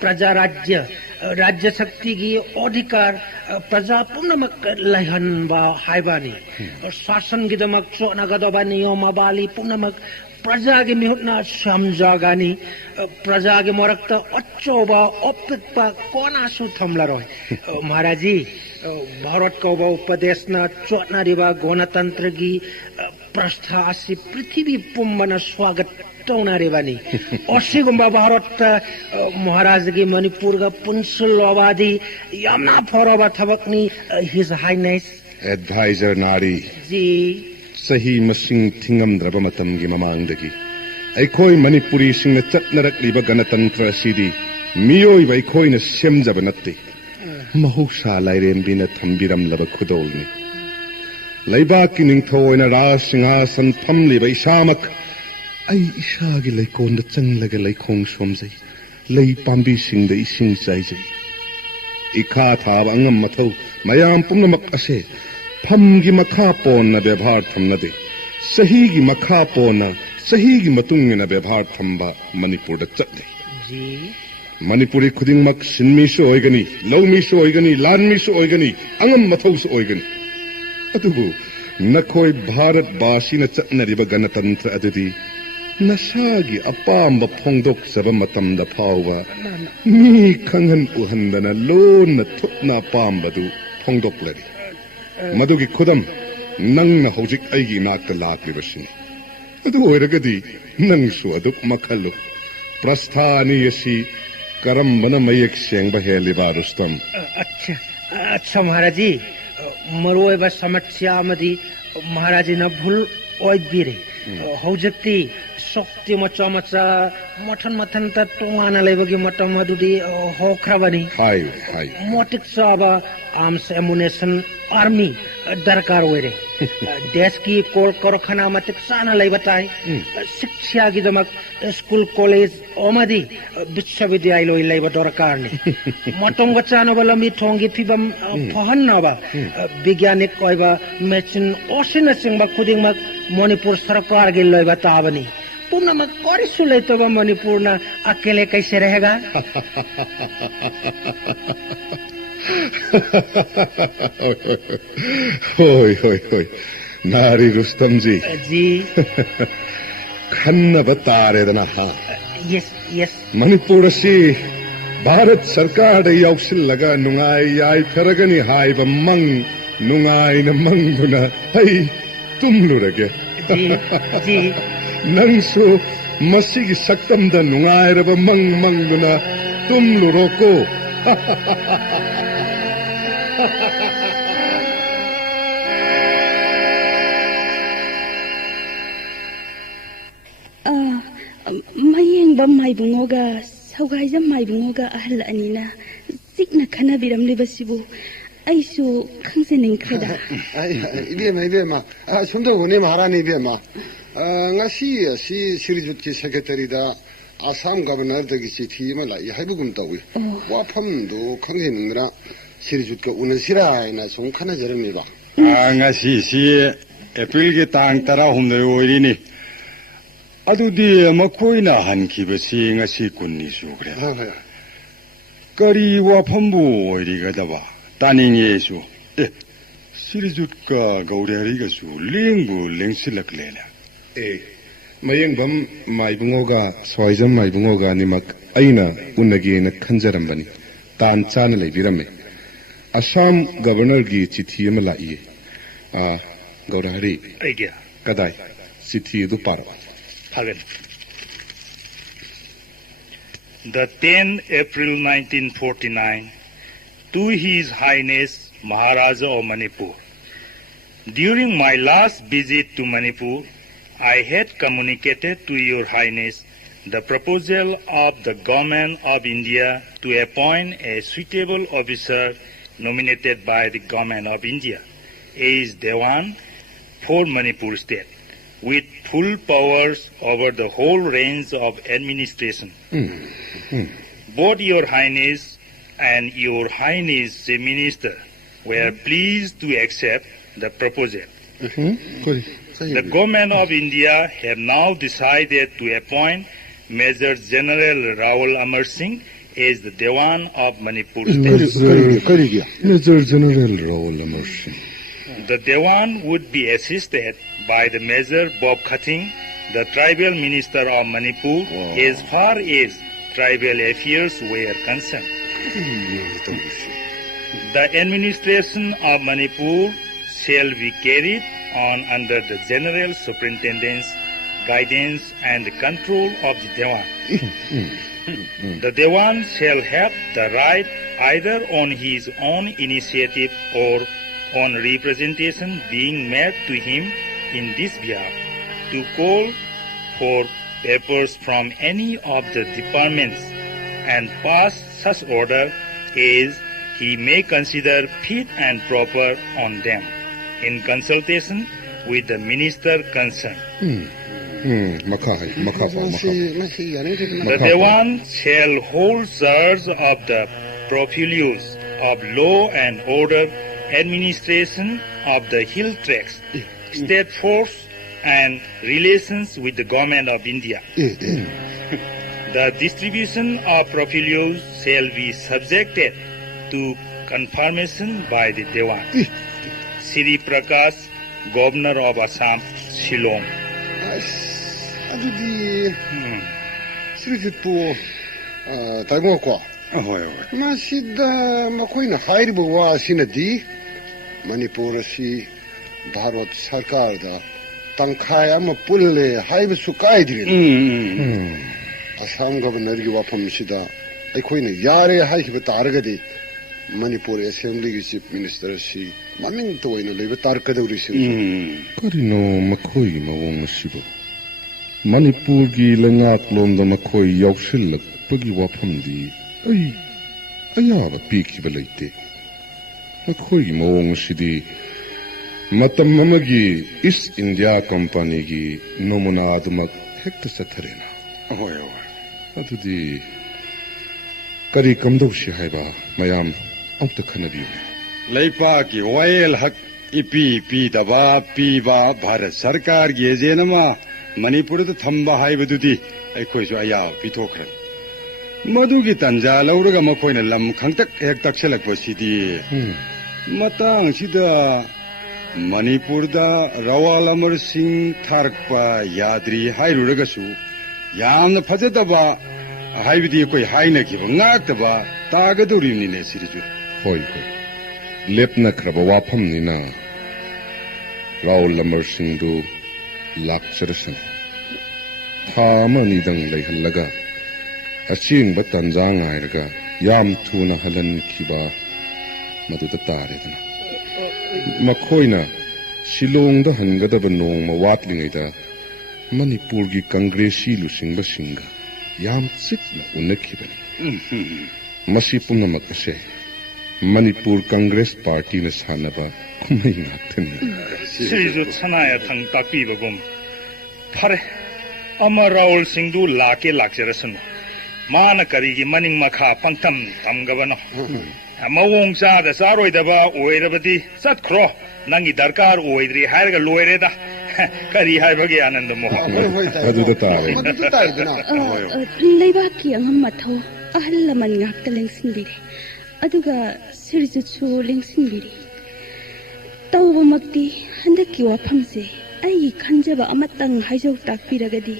प्रजा राज्य राज्य शक्ति की अधिकार प्रजा पूर्णमक लहन बा हाइबानी शासन की दमक चोनगदबा नियमावली पूर्णमक प्रजा की मिहुना समझागानी प्रजा के मरक्त अच्छोबा अपिकपा कोनासु थमला रहे महाराज जी भारत को उपदेश न चोटनारीबा गणतंत्र की प्रस्थासी पृथ्वी पुम्बन स्वागत टौनारीबानी असिगुम्बा भारत महाराज की मणिपुर का पुंसुलवादी यमना फरोबा थबकनी हिज हाइनेस एडवाइजर नारी जी Sahi masing tingam draba matam gi mamangdagi Aikoi Manipuri singna chatnarak liba ganatantra sidi Miyoi ba aikoi na semjaba natte mahusha lairembina thambiramlaba khudolni leibaki ningthoina rasingasan phamliba isamak ai isagi leikonda changlaga leikhong somjai lei pambi singda ising chaijai ikha thaba angam mathau mayam pumnamak ase phamgi makha ponna bebhar thamnade sahigi makha ponna sahigi matungina bebhar thamba manipurda chatne ji manipuri khudingmak sinmi su oigani lawmi su oigani lanmi su oigani angam mathau su oigani adubu nakhoi bharat basina chatnariba ganatantra adudi nasagi apamba phongdok saba matamda phawwa mi khangan uhandana lona thutna pambadu phongdok lari madugi khudam nangna hojik aigi nakta laklibasini adu oiragadi nangsu aduk makhalu prasthani yasi karambana mayak sengba heliba rustam अच्छा महाराज जी मरुएबा समस्या amadi महाराज ना भूल ओइबिरे हौजक्ति शक्ति मचा मचा मथन मथन त टोंगाना लेबगी मटम मदुदी होख्राबनी हाय हाय मोटिक साबा आर्म्स एमुनेशन आर्मी दरकार ओइरे देश की कोल कारखाना मतिक साना लेबताई शिक्षा की दमक स्कूल कॉलेज ओमदी विश्वविद्यालय लोइ लेब दरकार नि मटम गचानो बलमी ठोंगी फिबम फहन्नबा वैज्ञानिक ओइबा मेचिन ओसिन सिंगबा खुदिंगमक मणिपुर सरकार के लेबा ताबनी पुनः मैं कौरिसु लेतो बा मणिपुर ना अकेले कैसे रहेगा होय होय होय नारी रुस्तम जी खन्न बतारे दना हा यस यस मणिपुर से भारत सरकार दे याउसिल लगा नुंगाई याई फरगनी हाई बा मंग नुंगाई न मंगुना हई तुम लुरगे जी नंसु मसीगी सक्तमदा नुंगाइरबा मंग मंगुना तुम लुरोको mayengba maibungoga saugaija maibungoga ahal anina sikna khana biramlibasibu aisu khangseningkreda 이베마 손도 보내 말하니 이베마 ngasi si Sirijut ki secretaryda Assam governor da gisi thimala yaibugum tawi waphamdo khangheningra Sirijut ka unasira ina songkhana jarami ba ngasi si April ki tang tara humne oirini adudi makoina hankibasi ngasi kunni sugre kari waphambu oirigadaba taningesu Sirijutka Gourahari su lingbu lengsilaklena mayengvam maibungoga soijam maibungoga nimak aina unagi na khanjarambani tan chana leibirame Assam governor gi chithi ama laiye Gourahari idea kadai chithi du paro hagen the 10 April 1949 to His Highness Maharaj of Manipur. During my last visit to Manipur, I had communicated to Your Highness the proposal of the Government of India to appoint a suitable officer nominated by the Government of India as Dewan for Manipur state, with full powers over the whole range of administration. Both Your Highness and Your Highness the Minister were pleased to accept the proposal. The Government of India have now decided to appoint Major General Rawal Amar Singh as the Dewan of Manipur State. Major General Rawal Amar Singh. The Dewan would be assisted by the Major Bob Khating, the Tribal Minister of Manipur, as far as tribal affairs were concerned. The administration of Manipur shall be carried on under the General Superintendent's guidance and control of the Dewan. The Dewan shall have the right, either on his own initiative or on representation being made to him in this behalf, to call for papers from any of the departments and pass such order as he may consider fit and proper on them in consultation with the minister concerned. The Dewan shall hold charge of the portfolios of law and order, administration of the hill tracts, state force, and relations with the government of India. The distribution of portfolios shall be subjected to confirmation by the Dewan. Sri Prakash, Governor of Assam, Shillong. Masida makoina hairibu wa sinadi Manipur si Bharat Sarkar da tangkhai ama pulle haibu sukai dirin Assam Governor gi wafam sida aikoina yare haiba targadi Manipur Assembly gi Chief Minister si maming toina leba tarkaduri si karino makoi mawong sibo Manipur gi langak lomda makoi yaushilak pagi wafam di ayaba piki balaite makoi mawong sidi matam mamagi East India Company gi nomuna adumak hekta satharena adudi kari kamdaushi haiba mayam amta khanabiyu leipa ki oil hak ipi daba piba Bharat Sarkar gi ejenama Manipur da thamba haibadudi aikhoisu aya pithokran Madugi tanja lauraga makoina lam khangtak hek takselakpa sidi matang sida Manipur da Rawal Amar Singh tharkpa yadri hairuragasu yamna phajadaba haibidi koi haina kiba ngaktaba tagadurimi ne siriju hoi lepna kraba wafam nina Rawal Amar Singh du lakcharasan thama nidang leihallaga Aching batanjang airaga yam thuna halan kiba maduda taredana makhoina Shillong da hangadaba nongma watlingaida Manipur gi Congresi lusingba singa yam chikna unakibani masi punamak ase Manipur Congress Party na sanaba kumai ngakthani Seizu chanaya thang takpibagum phare ama Raul Singh du lake lakjarasan Mana karigi maning makha pangtam tamgabano mawong cha da saroidaba oirabadi satkro nangi darkar oidri hairga loireda kari haibagi ananda mo aduda tare leibaki angam mathau ahal laman ngakta lengsinbiri aduga sirjutsu lengsinbiri tawbamakti handaki wafamse ai khanjaba amatang haijau takpiragadi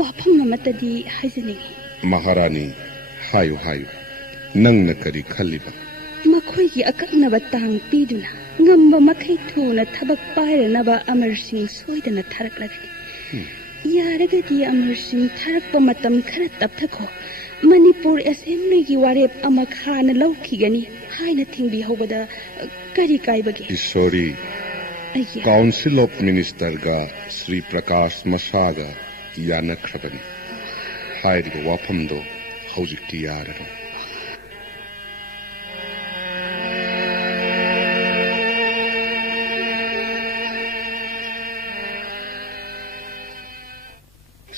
wafam amatadi haijaningi Maharani hayu nang na kari khaliba makhoi gi akaknaba tang piduna ngamba makhai thuna thabak pairanaba Amar Singh soidana tharaklagani yaragadi Amar Singh tharakpa matam khara tapthakho Manipur Assembly gi warep amakhana laukhigani haina thingbi hobada kari kaibagi sorry Council of Minister ga Sri Prakash Masaga yana khrabani hairiga wafamdo haujikti yararo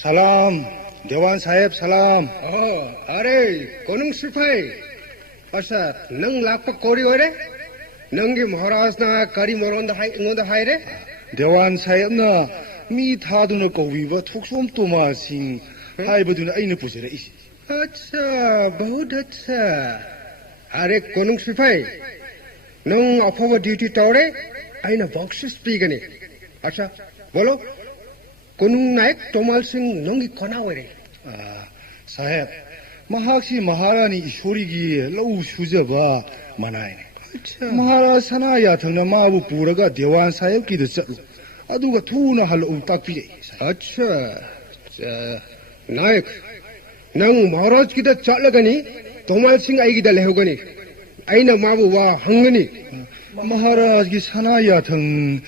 Salam, Dewan Sahib, salam. Oh, are, konung sifai. Asa, nang lakpa kori ore? Nangi Maharaj na kari moron da hai re? Dewan Sahib na mi thaduna koviba thuksom toma sing hai baduna aina pusera isi. Acha, bahut acha. Are, konung sifai. Nang apawa duty taure? Aina boxes pigani. Acha, bolo? Konung naik Tomal Singh nongi kona were. Sahib, mahakshi Maharani ishorigi lau shujaba manai. Maharaj sanaya thangna mabu puraga Dewan Sahib ki da chatlu. Aduga thuna halu takpire. Acha, naik nang Maharaj ki da chatlagani Tomal Singh aigi da lehogani. Aina mabu wa hangani. Maharaj ki sanaya thang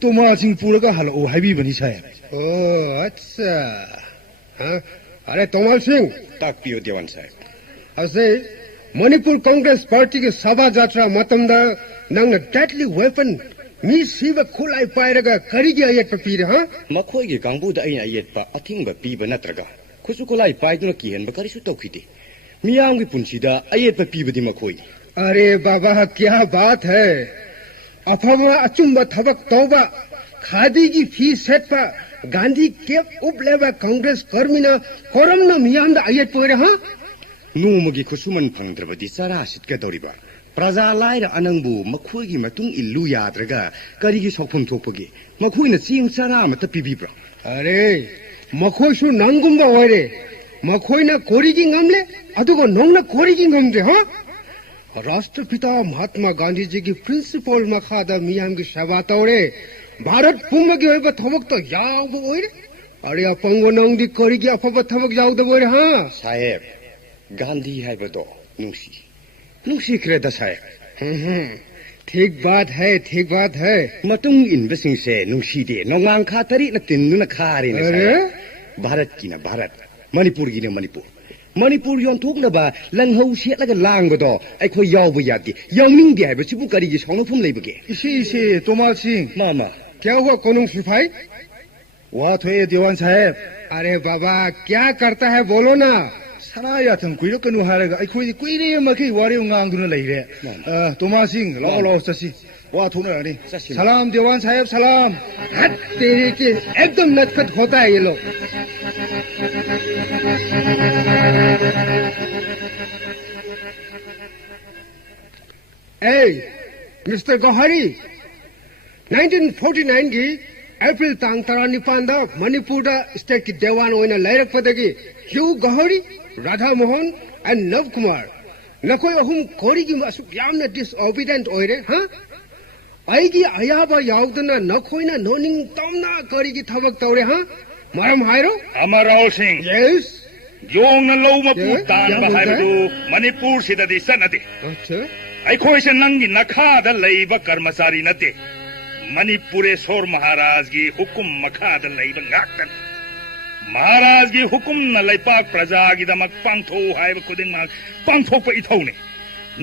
Tomal Singh puraga halu haibi bani Sahib. Oh, acha. Are Tomal Singh takpiyo Dewan Sahib. Ase Manipur Congress Party ke Sabha Jatra matamda nang na deadly weapon mi siva kulai pairaga karigi ayat pa pira ha makhoi ge gangbu da ai ayat pa athing ba pi ba natraga khusu kulai pai duna ki hen ba kari su tawkhite miyam gi punchi da ayat pa pi ba di makhoi अरे बाबा क्या बात है अफवा अचुम्बा थबक तौबा खादी की fees set पर Gandhi cap उपलेवा Congress कर्मीना कोरमना मियामदा आयत पोरे हा नुमगी खुसुमन फंगद्रबदी सारा सिट के तोरिबा प्रजा लाइरा अनंगबु मखुगी मतुंग इल्लु याद्रगा करिगी सौफम थोपगी मखुइना चिंग सारा मत पिबिब्रा अरे मखोसु नंगुम्बा ओरे मखोइना कोरिगी ngamle अदुगो नोंगना कोरिगी ngamde हा राष्ट्रपिता महात्मा गांधी जी की प्रिंसिपल मखादा मियाम की सेवा तौरे भारत पुम की होइबा थबक तो याव ओरे अरे अपंगो नंगदी कोरी की अफबा थबक याव द बोरे हां साहेब गांधी हाइबदो नुसी क्रेदा साहेब ठीक बात है मतुंग इनबसिंग से नुसी दे नोंगांग खातरी न तिन्नु न खारे न अरे भारत की न भारत मणिपुर की न मणिपुर मणिपुर योंथोकनबा लंगहौ सेटलगा लांगबदो अखोय यावबो यादे यावनिंग दे हाइबा सिबु करिगी सौनफुम लेबगे इसे तोमाल सिंह मामा क्या हुआ कोनुंग सिपाही वाह थोए दीवान साहेब अरे बाबा क्या करता है बोलो ना सनाया थम कुइरो कनु हारगा अखोय कुइरे मखै वारे ngang लेरे तोमाल सिंह लाओ चसी वाह थोना रे सलाम दीवान साहेब सलाम हट तेरे के एकदम नटखट होता है ये लोग Hey, Mr. Gourahari, 1949 की अप्रैल तांग तरा निपांदा मणिपुर दा स्टेट की देवान ओइना लैरक पदगी Q Gourahari, Radha Mohan and Nav Kumar नकोय अहुम कोरी की असुक यामना disobedient ओइरे हां आइगी आयाबा यावदना नकोयना नोनिंग तमना करी की थबक तौरे हां मरम हायरो अमराव सिंह yes योंग न लौ मपु तान बहाइबदु मणिपुर सिददि सनदि अच्छा अखोइसे नंगी नखादा लैबा कर्मचारी नते मणिपुरेश्वर महाराज की हुकुम मखादा लैबा गाक्तन महाराज की हुकुम न लैपाक प्रजा की दमक पांथो हाइबा खुदिंग पांथोप इथौने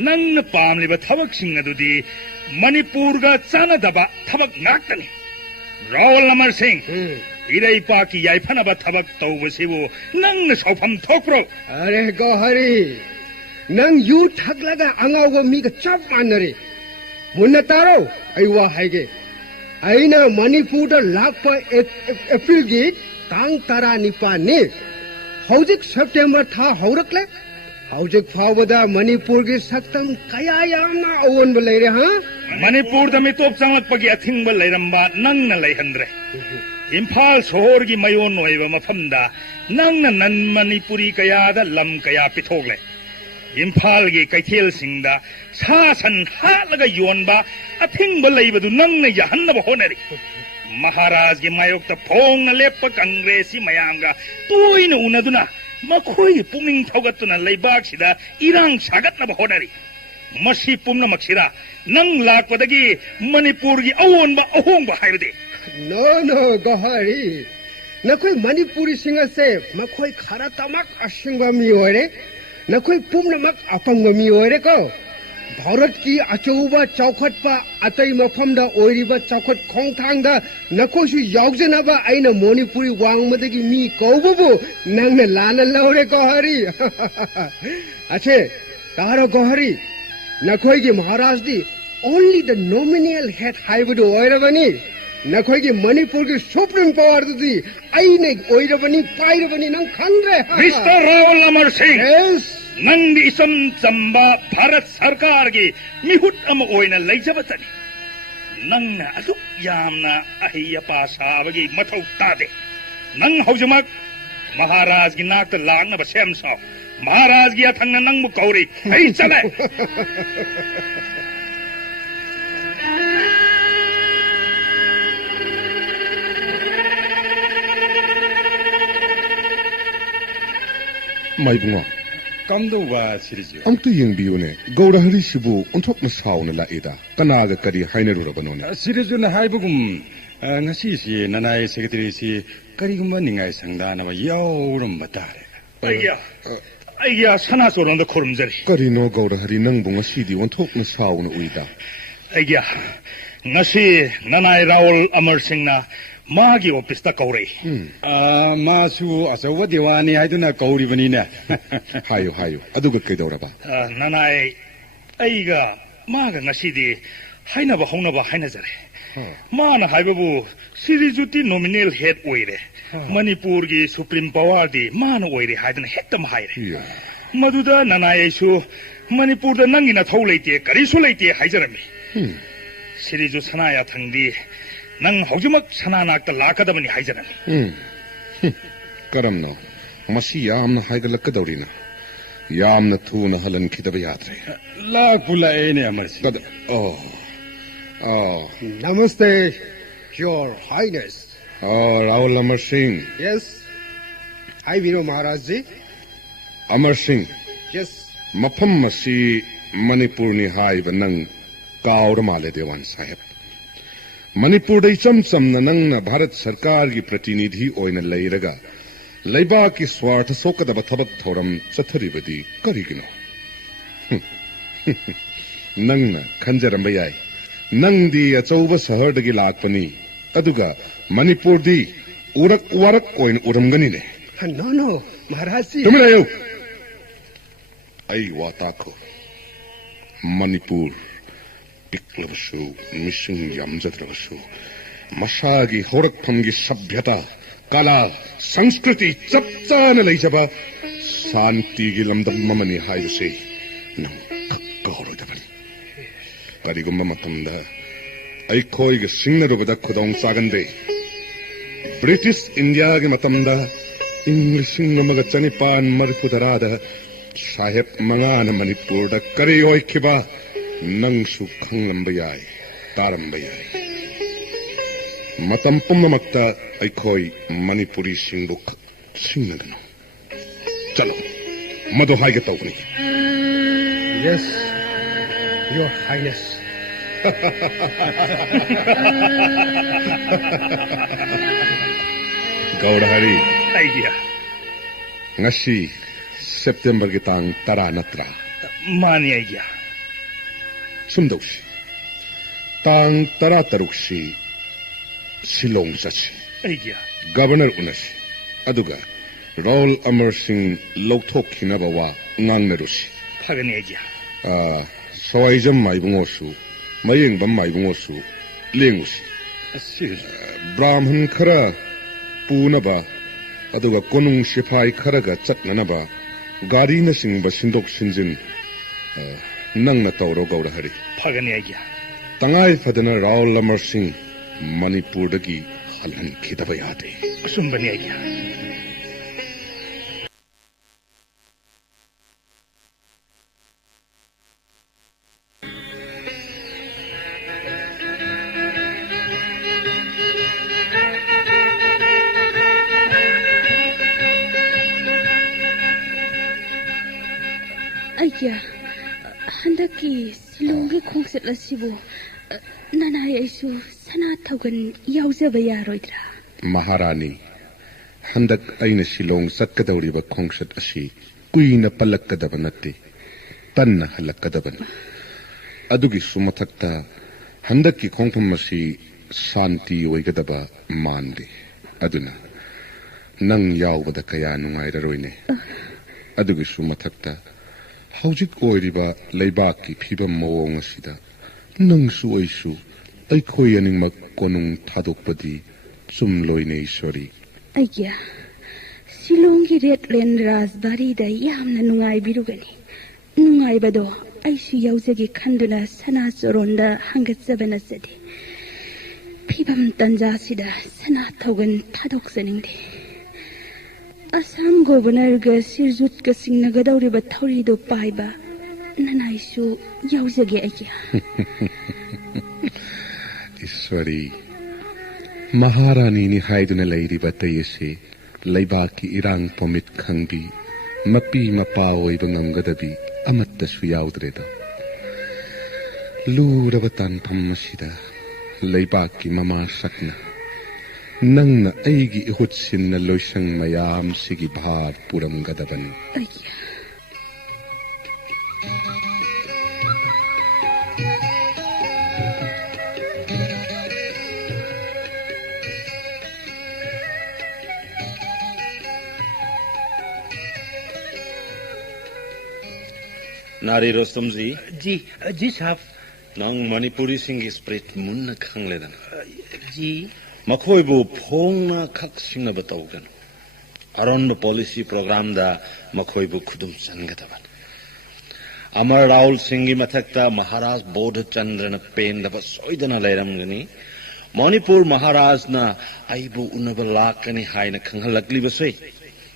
नंग पामलिबा थबक सिंग अदुदि मणिपुर का चानदबा थबक गाक्तने रोल नंबर सिंह इरैपा की याइफनबा थबक तौबसिबु नंग सौफम थोक्रो अरे गौहरी नंग यू ठग लगा अंगाव मी का चप मानरे मुन्ना तारो अइवा हाइगे अइना मणिपुर दा लाख पर अप्रैल की तांग तारा निपाने हौजिक सेप्टेम्बर था हौरकले हौजिक फावदा मणिपुर की सक्तम कया यामना अवन बलैरे हां मणिपुर दा मितोप चांगलपगी अथिंग बलैरंबा नंग न लैहंद्रे इम्फाल शहर की मयोन ओइबा मफमदा नंग नन मणिपुरी कयादा लम कया पिथोगले इम्फाल की कैथेल सिंगदा सासन हालगा योनबा अथिंग लैबदु नंग यहन्नब होनरी महाराज की मायोक त फोंग लेप कांग्रेसी मयांगा तोइन उनदुना मखोई पुमिंग थौगतुना लैबाक सिदा इरांग सागतनब होनरी मसी पुमना मक्सिरा नंग लाकपदगी मणिपुर की अवोनबा अहोंगबा हाइबदे नो गौहरी नखोई मणिपुरी सिंग से मखोई खरा तमक असिंगबा मी होरे नखोई पुमनमक अपंग मी होरे को भारत की अचौबा चौखट पा अतई मफमदा ओइरिबा चौखट खोंगथांगदा नखोसु यावजनाबा आइना मणिपुरी वांगमदगी मी कौबबो नंगने लाना लौरे गौहरी अच्छे तारो गौहरी नखोई की महाराज दी ओनली द नॉमिनल हेड हाइबदो ओइरबनी नखोई की मणिपुर की सुप्रीम पावर दी आइने ओइरबनी पाइरबनी नंग खंगरे मिस्टर रावल अमर सिंह यस नंग इसम चंबा भारत सरकार की मिहुट अम ओइना लैजबतनी नंग असुक यामना अहिया पासाबगी मथौ तादे नंग हौजमक महाराज की नाक लांगना बसेम साव महाराज की अथंग नंग कौरी हई चले माइबुंगा कमदौबा सिरिजु अमतु यंबियुने गौरहरी सिबु उन्थोकना सावना लाएदा कनागा करी हाइनरुरबनोने सिरिजुन हाइबुगुम ngasi si nanai secretary si karigumba ningai sangdana ba yaurum batare Aiah 아이야 산하소론도 고름저리. 거리노 고라하리 능봉아 시디 원톡나 사오나 우이다. 아이야 ngasi nanai Raul Amar Singh na magi office ta kaurei. 마수 아서와 대와니 하이드나 거우리버니네. 하요 아두가 끄더라봐. nanai aiga maga ngasi hainaba honaba hainajare. Mana haibabu Sirijuti nominal head oire. Manipur gi supreme power di mana oire haidana hektam haire. Maduda nanai su Manipur da nangina thau leite karisu leite haijarami. Siriju sanaya thangdi nang haujimak sananak ta lakadabani haijarami. Karamno masi yamna haigalakadawrina. Yamna thuna halan khidaba yadre. La pula ene amarsi. Namaste, Your Highness. Raul Amar Singh. Yes. I know Maharaj ji. Amar Singh. Yes. Mapam masi Manipur ni haiba nang kaur male dewan sahib. Manipur dai cham na nang na Bharat Sarkar ki pratinidhi oina lairaga. Laiba ki swartha sokadaba thabak thoram chatharibadi karigino. Nang na khanjaramba yai. Nang di achauba sahar dagi lakpani. Aduga Manipur di urak oin uramgani ne. No, Maharaj ji. Tumirayo. Ay watako. Manipur piklabasu mission yamjadrabasu. Masagi horakpamgi sabhyata kala sanskriti chapchana leijaba santi gi lamdam mamani haibase nang kakkaroidabani. Karigumba matamda aikhoiga singnarubada khudong sagande. British India gi matamda English namaga chanipan marhudarada sahib mangana Manipur da kari oikiba nang su khangamba yai taramba yai. Matam pumamakta aikhoi Manipuri singbu singnagano. Chalo mado haiga tawni. Yes, Your Highness. Gourahari. Idea. Ngasi September kitang tara natra. Mani idea. Sumdausi. Tang tara taruksi Silong sasi. Idea. Governor unasi. Aduga Raul Amar Singh lauthok hinabawa ngangnarusi. Pagani idea. Sawaijam maibungosu. Mayeng bam maibungosu. Lengusi. Brahman khara punaba. Aduga konung sipai kharaga chatnanaba. Gari na singba sindok sinjin. Nang na tauro Gourahari. Pagani idea. Tangai fadana Raul Amar Singh Manipur dagi halan khidaba yade. Sumbani idea. Ayya, handaki silongi khongset lasibu nanai aisu sana thaugan yauzaba yaroidra. Maharani handak aina Shillong satkadawriba khongsat asi kuina palakkadaba natte tanna halakkadabani. Adugi sumathakta handaki khongtham asi santi oigadaba mande. Aduna nang yaubada kaya nungairaroine. Adugi sumathakta Haujik oiriba leibaki phibam mawong asida nangsu oisu aikhoi aningmak konung thadokpadi chumloine ishori. Ayya, Silongi Red Land Raspberry da yamna nungai birugani. Nungai bado aisu yauzagi khanduna sana soronda hangatsabana sadi. Phibam tanja sida sana thaugan thadoksaningde. Assam Governor ga Sirjut ga singnagadawriba thawrido paiba nanaisu yauzage ayya. Ishwari Maharani ni haiduna leiriba tayese leibaki irang pomit khangbi mapi mapa oiba ngamgadabi amattasu yaudreda. Luraba tanpham masida leibaki mama sakna nang na aigi ihutsin na loisang mayam sigi bhar puram gadabani. Nari Rostam जी साहब Nang Manipuri Singh spirit munna khangledan. Ji Makhoi bu phongna khak singna bataugan. Around the policy program da makhoi bu khudum sangataban. Amar Raul Singhi mathakta Maharaj Bodhachandra na pen da soidana lairam gani. Manipur Maharaj na aibu unabalakani hai na khanghalakli basoi.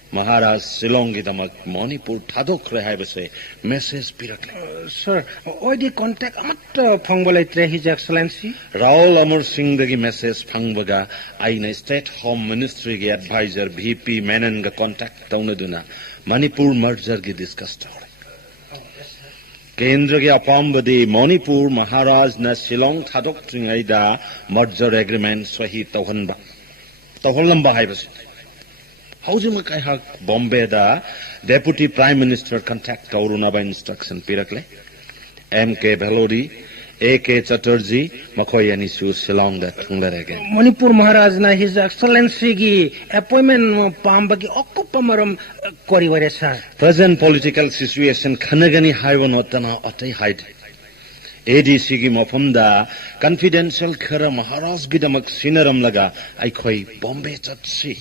Maharaj Silongi damak Manipur thadok rehai basoi message pirakle. Sir, oidi contact amat phangbalai tre His Excellency. Raul Amar Singh dagi message phangbaga aina State Home Ministry ge advisor VP Menon ga contact taunaduna Manipur merger ge discuss tawre. Kendra ge apambadi Manipur Maharaj na Shillong thadok tringai da merger agreement swahi tawhanba. Tawhanlamba hai basoi. Housing kai hak Bombay da Deputy Prime Minister contact Kauruna by instruction pirakle M.K. Bhalodi A.K. Chatterjee Makoyani Su Shillong da Thungarege Manipur Maharaj na His Excellency gi appointment pambagi okkupamaram koriware sir. Present political situation khanagani haiwanotana atai hide A.D.C ki mafamda confidential khara Maharaj gidamak sinaram laga aikhoi Bombay chatsi.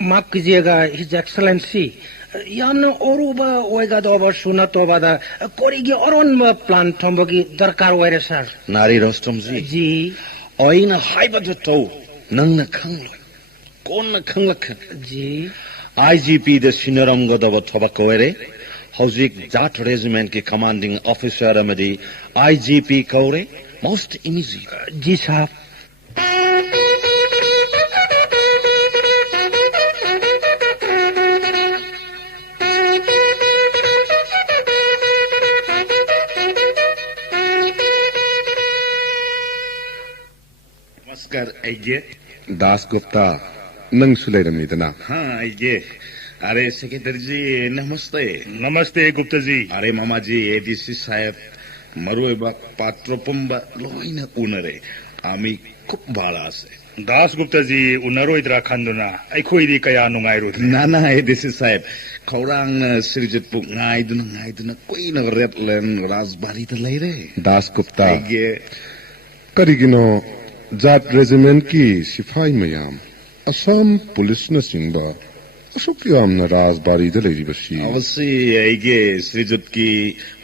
माफ कीजिएगा His Excellency यामना ओरुबा ओएगा दोबा सुना तोबा दा कोरिगी Aron plan थम्बगी दरकार वैरे sir. Nari Rostam ji oina haiba to nangna khanglo konna khanglak जी IGP the sinaram godaba thobakowere Hauzik Jat Regiment ki commanding officer amadi IGP Kaure most easy. जी साहब Namaskar aige Dasgupta nang sulairamidana. हाँ aige अरे secretary जी नमस्ते. Namaste, Gupta ji. अरे मामा जी A.D.C साहेब मरुएबा पात्रोपंबा लोइना उनरे आमी खूब भाला से. Das Gupta ji, unaro idra khanduna. Aikho idi kaya nungai नाना A.D.C साहेब खौरांग सिरजत पुक ngaiduna कोइना रेटलन राजबारी त लैरे. Dasgupta aige karigino Jat Regiment ki sifai mayam Assam police na singba Asuk yamna Rajbari da leiri bashi. अवश्य आइगे श्रीजुत की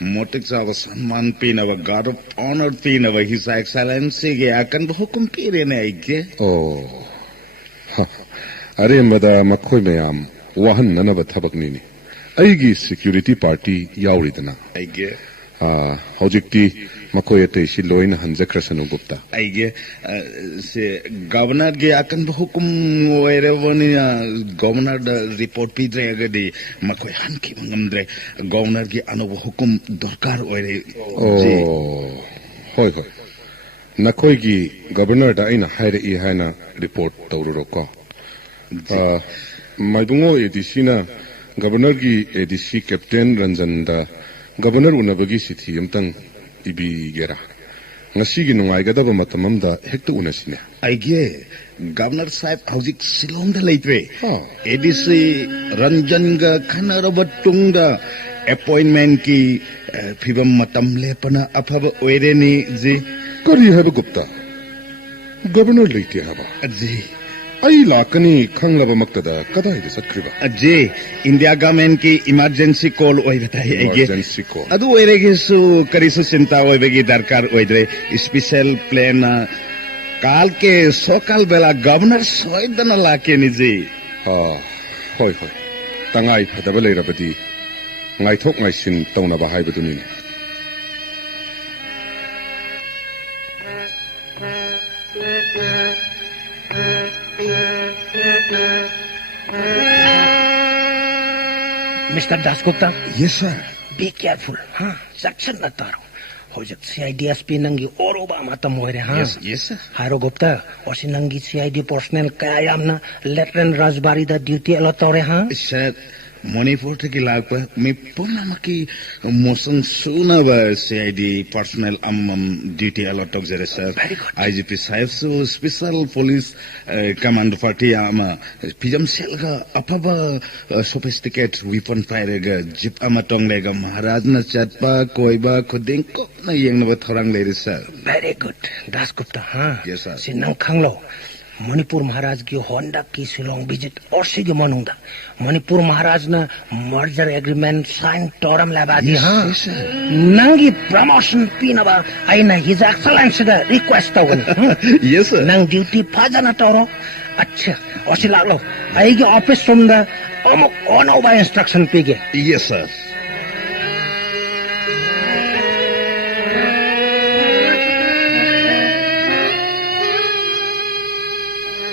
मोटिक साव सम्मान पीन अव गार्ड ऑफ ऑनर पीन अव his excellency के आकन बहुकुम पीरे ने आइगे. Oh, अरे मदा मखोई mayam wahan nanaba thabakni ni. Aigi security party yauridana. आइगे Hojikti makhoi ate si loina hanjakrasanu Gupta. आइगे से governor के आकन बहुकुम वेरे वनी गवर्नर द रिपोर्ट पी दरे अगदी मखोई हन की मंगमद्रे गवर्नर की अनु बहुकुम दरकार वेरे. Oh, hoi hoi. Nakoi gi governor da aina haire I haina report taururo ko. Maibungo A.D.C na governor gi A.D.C captain Ranjan da governor unabagi sithi amtang ibi gera. Ngasi gi nungaigadaba matamamda hekta unasine. आइगे governor साहब हौजिक शिलोंग दा लेत्रे A.D.C Ranjan गा खनरब Tunga appointment की फिबम मतम लेपना अफब ओइरेनी जी. Kari haba Gupta. Governor leite haba. जी Ai lakani khanglaba maktada kadai de satkriba. जी India government की emergency call ओइरता है आइगे Emergency call. अदु ओइरेगे सु करिसु चिंता ओइबेगी दरकार ओइद्रे स्पेशल प्लान काल के सोकाल बेला गवर्नर सोइदन लाके नि जी. Hoi hoi. Tangai phadaba leirabadi. Ngai thok ngai sin tauna ba haibaduni. Mr. Dasgupta, yes sir. be careful, huh? Section na taro. Hojak CID SP nangi oruba matam moire, huh? Yes sir. Haro Gupta, osi nangi CID personnel kaya yamna Lieutenant Rajbari da duty alotore, huh? Sir Manipur teki lagpa me punamaki motion sunaba CID personnel duty allot jere sir. IGP sahib so special police command party ama pijam selga apaba sophisticated weapon fire ga jeep ama tonglega Maharaj na chatpa koiba khuding ko na yeng na thorang le sir. Very good. Dasgupta, huh? Yes sir. Sinang khanglo. Manipur Maharaj की होंडा की Shillong visit और सिगे मनूंगा मणिपुर महाराज ने merger agreement sign टोरम लाबादी हाँ नंगी promotion पीनवा आइना हिज एक्सलेंस का रिक्वेस्ट होगन यस सर नंग ड्यूटी फाजना टोरो अच्छा ओसिला लो आइगे ऑफिस सुंदर अमुक ऑन ओवर इंस्ट्रक्शन पीगे yes sir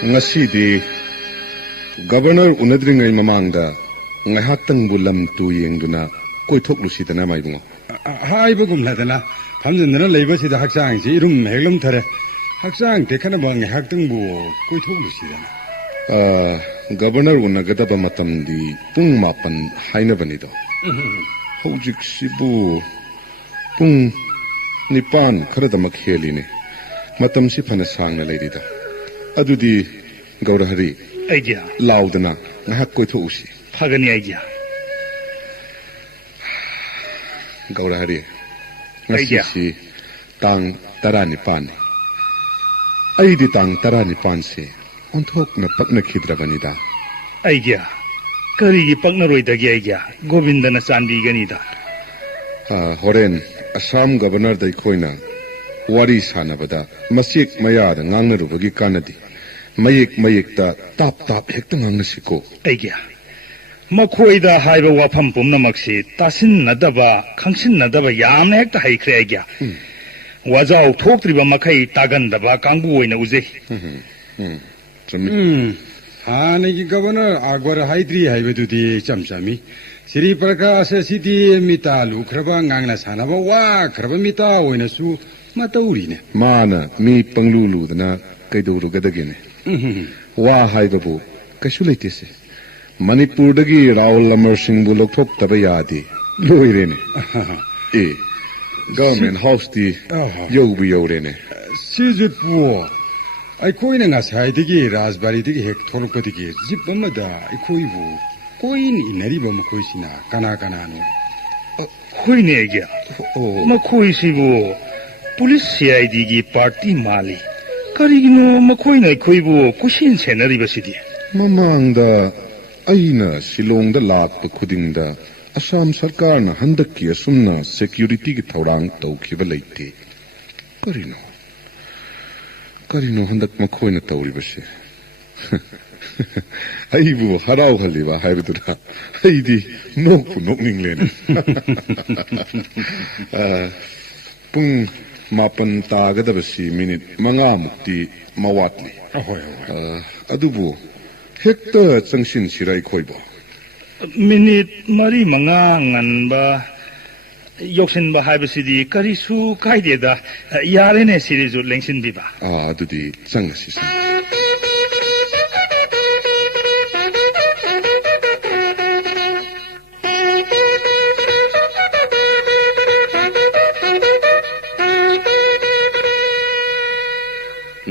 ngasidi governor unadringai mamangda ngaihakhtang bulam tu yengduna koithok lusidana maibungo haibugum ladana phamjandana leibasida haksang si irum heglum thare haksang dekhana bang ngaihakhtang bu koithok lusidana governor unagadaba matamdi pung mapan haina banido hojik sibu pung nipan kharadamak heline matam si phana sangna leidida adudi Gourahari aija laudana ngahak koithusi phagani aija Gourahari ngasi tang tarani pan aidi tang tarani pan se onthok na pakna khidrabanida aija kari gi pakna roidagi aija govindana chandi ganida horen assam governor dai khoina wari sanabada masik mayada ngangna rubagi kanadi mayik ta tap hekta ngangna siko aija makhoida haiba wafam pumna maksi tasin nadaba khangsin nadaba yamna hekta haikre aija wajau thoktriba makai tagandaba kangbu oina ujei hanegi governor agwar haidri haibedudi chamchami Sri Prakash Siti mita lukhraba ngangna sanaba wa khraba mita oina su mataurine mana mi panglulu dana kaiduru gadagene wa haibabu kashulaite se manipur dagi Raul Amar Singh bu lokthok tabayadi loirene government house di yobu yorene sijut bu ai koina ngasai digi rajbari digi hek thorok digi jip amada ai koibu koin inari bam koisina kana no khoine aija makhoisibu police CID gi party mali karigino makhoina khoibu kushin senaribasidi mamangda aina silongda lakpa khudingda assam sarkar na handakki asumna security gi thorang tawkhiba leite karino handak makhoina tawribase aibu harau haliba haibudura aidi nokninglena pung mapan tagadabasi minute manga mukti mawatli adubu hekta changshin sirai khoibo minute mari manga nganba yoksin ba haibasidi karisu kaideda yarene sirizu lengsin biba adudi changasi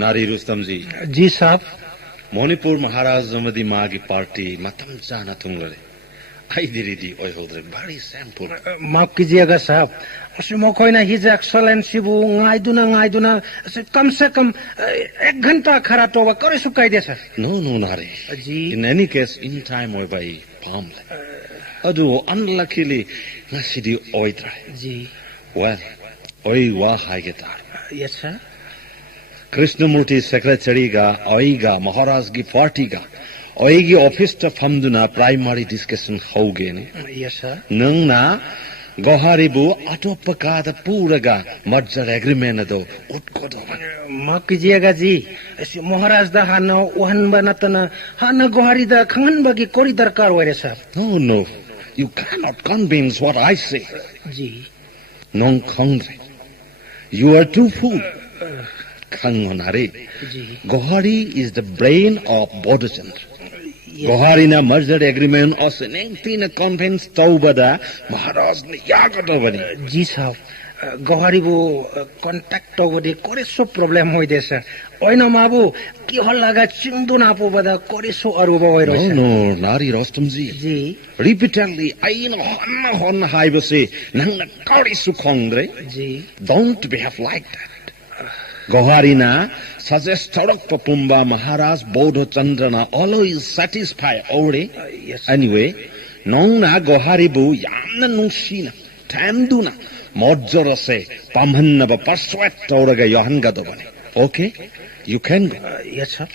Nari Rustam ji. जी साहब Manipur Maharaj Zamadi Magi party matam chana thunglare. Ai diridi oi hodre bari sample. माफ कीजिएगा साहब उसमें कोई ना his excellency वो ngaiduna कम से कम 1 घंटा खरा तो वो करे सुकाई दे sir No, Nari. Ji In any case, in time oi by palm. Adu unluckily nasidi oi try. जी Well, oi wa haigetar. Yes sir Krishnamurti secretary ga oiga Maharaj gi party ga oigi office ta famduna primary discussion hoge ne yes sir nang na Gourahari bu atopaka da puraga merger agreement ado utkodo माफ कीजिएगा जी ऐसे महाराज दा हाना वहन बनतना हाना गोहारी दा खंगन बगी कोरी दरकार वरे sir no you cannot convince what I say जी non kongre you are too fool Kangonari. Gourahari is the brain of Bodhachandra. Gourahari na merger agreement also 19 conference taubada Maharaj ne yagadabani. Ji sahab, Gourahari bu contact tawde kore so problem hoy desa. Oina mabu ki hollaga chingdu na po bada kore so aruba hoy roisa. No, nari Rostamji. Ji. Repeatedly, aina honna haibase nang na kore su khongre. Ji. Don't behave like that. Gourahari na suggest Pumba Maharaj Bodhachandra na always satisfy ore. Yes. Anyway, nong na Gourahari bu yamna nungshina tamduna modjoro se pamhanna ba persuade tauraga yohan gadobani. Okay, you can go. Yes, sir.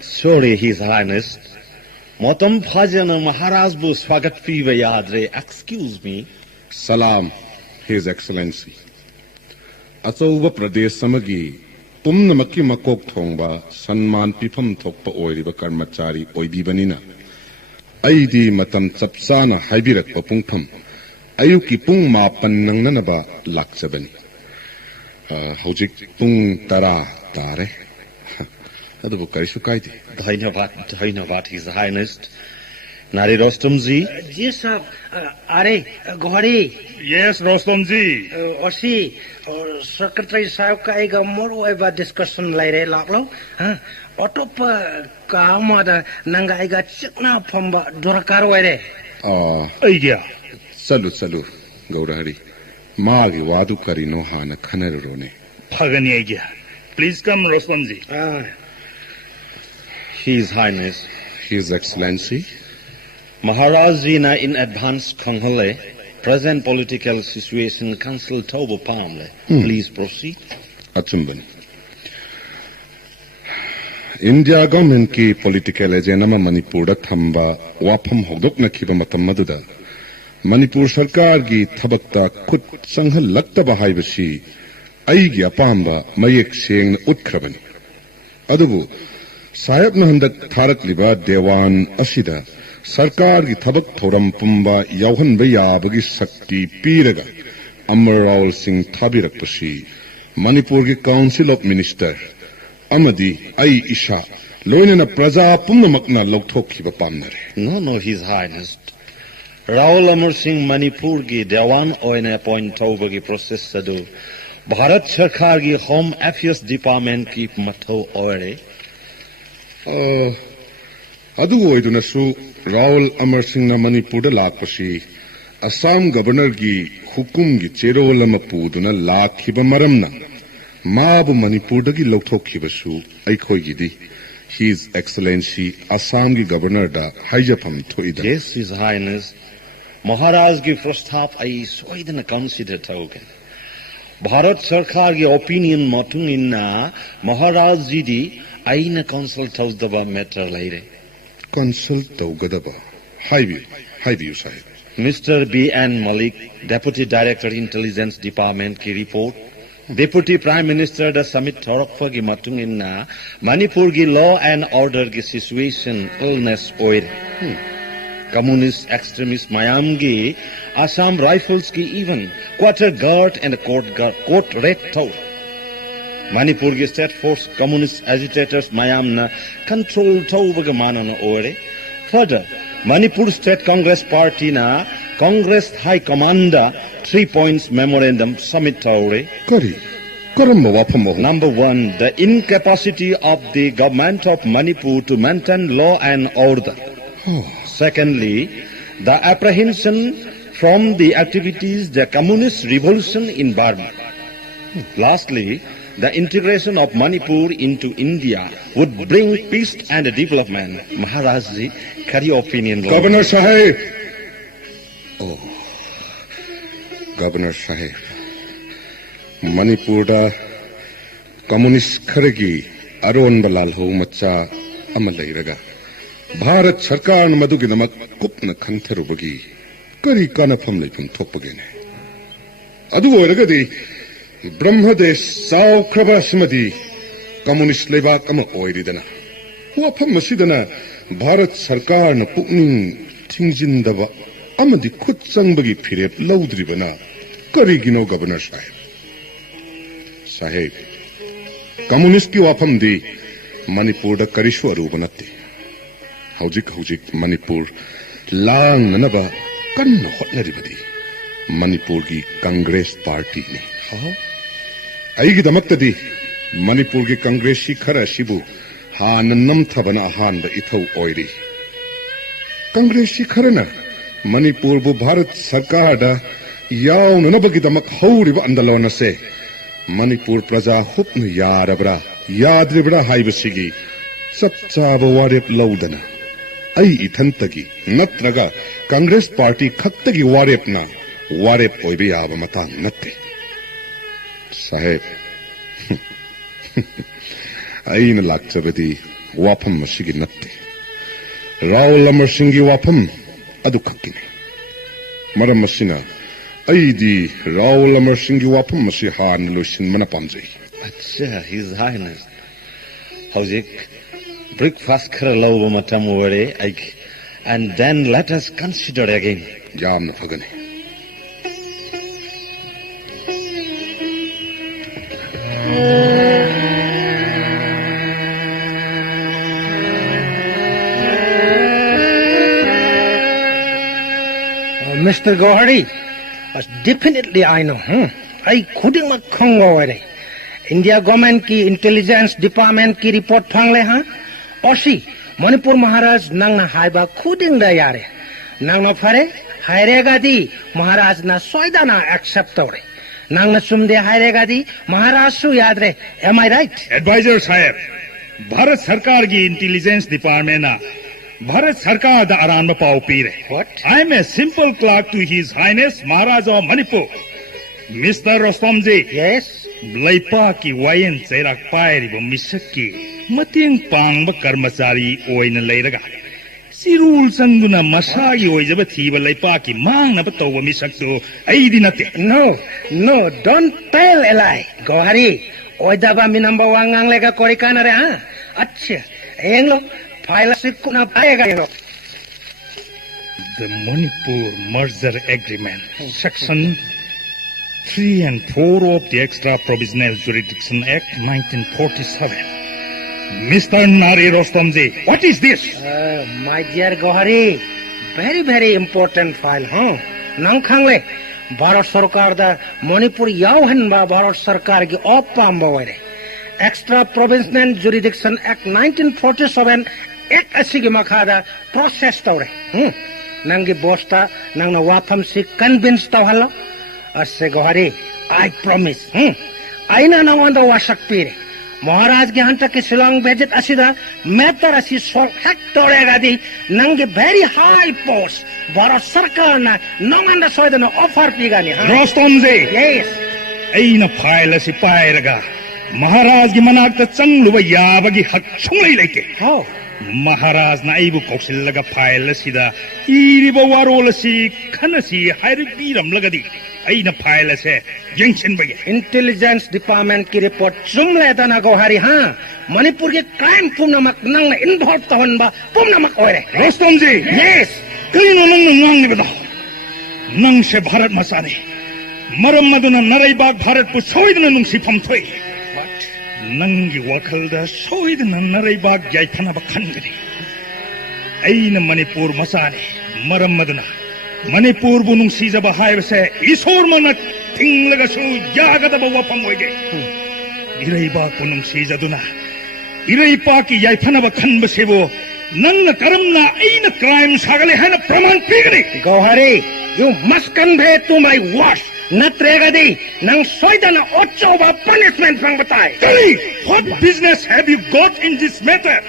Sorry, His Highness. Motam Phajana Maharaj bu swagat piva yadre. Excuse me. Salam, His Excellency. Achouba Pradesh samagi pumnamaki makok thongba sanman pifam thokpa oiriba karmachari oibibanina. Aidi matan chapsana haibirakpa pungpham. Ayuki pung mapan nangnanaba lakchabani. Hojik pung tara tare. Adubu karishu kaidi. Dhainavad, His Highness. Nari Rostamji. Ji sahab, are Gourahari. Yes, Rostamji. Osi Secretary sahab ka ega moro eba discussion laire laklo. Otop kaamada nanga ega chikna phamba durakar waire. Idea. Salu, Gourahari. Maagi wadu karino hana khanarurone. Phagani idea. Please come, Rostamji. His Highness. His Excellency. Maharaj Jina in advance Konghole, present political situation council Tobo Palmle. Please proceed. Achumbani. India government ki political agenda ma Manipur da thamba wafam hogdok na khiba matam maduda Manipur sarkar gi thabakta khud sanghal lakta bahai bashi ai gi apamba mayek seng utkrabani adubu sahib na handak tharak liba dewan asida sarkar gi thabak thoram pumba yauhan baya bagi sakti piraga Amaral Singh thabirak bashi Manipur gi Council of Minister Amadi ai isha loinana praja pumnamakna lokthokhiba pamnare. No, His Highness. Raul Amar Singh Manipur gi Dewan oina appoint tauba gi process sadu Bharat Sarkar gi Home Affairs Department ki matho oire. Adu oiduna su Raul Amar Singh na Manipur da lakpashi Assam Governor gi hukum gi cherolama puduna lakhiba maramna Maabu Manipur dagi lokthokhiba su aikhoi gidi His Excellency Assam gi Governor da haijapam thoida. Yes, His Highness. Maharaj gi prasthap ai soidana consider taugen. Bharat Sarkar gi opinion matung inna Maharaj ji di aina consult tausdaba matter laire. Consult taugadaba. Haibi sahib. Mr. B.N. Malik, Deputy Director Intelligence Department ki report. Deputy Prime Minister da Summit Thorokpa gi matung inna Manipur gi law and order gi situation illness oire. Communist extremist Mayamgi, Assam Rifles ki even quarter guard and court red tow. Manipur ki state force communist agitators Mayamna control tow bagamanana oire. Further, Manipur State Congress Party na Congress High Commander 3 points memorandum summit taure. Number 1, the incapacity of the government of Manipur to maintain law and order. Secondly, the apprehension from the activities the communist revolution in Burma. Lastly, the integration of Manipur into India would bring peace and development. Maharaj ji, kari opinion. Governor Sahib. Governor Sahib. Manipur da communist kharagi aron balal ho macha amalairaga. Bharat Sarkar madugi namak kupna khantharubagi kari kana famlai pun thokpagene. Adu oiragadi Brahmadesh Sau Krabasmadi communist lebak ama oiridana. wafam masidana Bharat Sarkar na pukning tingjindaba amadi khut changbagi phiret laudribana karigino Governor Sahib Communist ki wafam di Manipur da karishu aruba natte Haujik Manipur lang nanaba kan hotnaribadi Manipur ki Congress Party ni aigi damaktadi Manipur ki Congress shi khara shibu han namthabana han da ithau oiri Congress shi kharana Manipur bu Bharat Sarkar da yaw nanabagi damak hauriba andalona se Manipur praja hupnu yarabra yadribra haibasigi sapchaba warep laudana ai ithantagi natraga Congress Party khattagi warepna warep oibe yaba matang natte Sahib aina lakchabadi wafam masigi natte Raul Amar Singhi wafam adu khakkine maram masina aidi Raul Amar Singhi wafam masi han losin mana pamjai Acha His Highness Haujik breakfast khara lauba matam ware and then let us consider again jamna phagane Mr. Gourahari, definitely I know. I couldn't make Congo. India government ki intelligence department ki report phangle ha. Oshi Manipur Maharaj nang na haiba couldn't da yare. Nang na phare hairega di Maharaj na soida na accept ore. Nang na sumde hairega di Maharaj su yad re. Am I right? Advisor Sahib, Bharat Sarkar ki intelligence department na Bharat Sarkar da aran ma pau pire. What? I am a simple clerk to His Highness Maharaj of Manipur. Mr. Rostomji. Yes. Laipa ki wayan chairak pairi bo misak ki mating pang ba karmachari oina leiraga. Sirul sangduna masagi oijaba thiba laipa ki mang na ba tawba misak so aidi nate. No, don't tell a lie. Gourahari, oidaba minamba wangang lega korikana re ha. Acha, englo. The Manipur Merger Agreement, Section 3 and 4 of the Extra Provisional Jurisdiction Act 1947. Mr. Nari Rostomji, what is this? My dear Gourahari, very important file, huh? Nang khangle, Bharat Sarkar da Manipur yauhan ba Bharat Sarkar ki opam ba ware. Extra Provisional Jurisdiction Act 1947 ek asigi makhada process tawre nangi bosta nang na wafam si convince tawhalo asse Gourahari I promise aina na wanda wasak pire Maharaj ge hanta ke Shillong visit asida matter asi sol hak torega di nangi very high post Bharat Sarkar na nonganda soida na offer pigani Rostomji yes aina phaila si pairaga Maharaj gi manakta changluba yabagi hak chunglai leke how Maharaj na aibu kausillaga file sida iriba warol si khanasi haibiram lagadi aina file se jengchen bage intelligence department ki report chumle dana Gourahari ha Manipur ke crime pumna mak nang na involved tahon ba pumna mak oire Rostomji yes kaino nang nang ni bada nang se Bharat masane maram maduna naraibag Bharat pu soidna nung sipam thoi Nangi wakalda soidna naraibag yaithana ba khangari aina Manipur masane maram maduna Manipur bu nung sijaba haibase isor mana tinglaga su yagada ba wapam oige iraiba ku nung sijaduna iraipa ki yaithana ba khanba sebo nangna karamna aina crime sagale hana praman pigri Gourahari you must convey to my watch Natregadi, nang soidana ochoba punishment pang batai. Tali, what business have you got in this matter?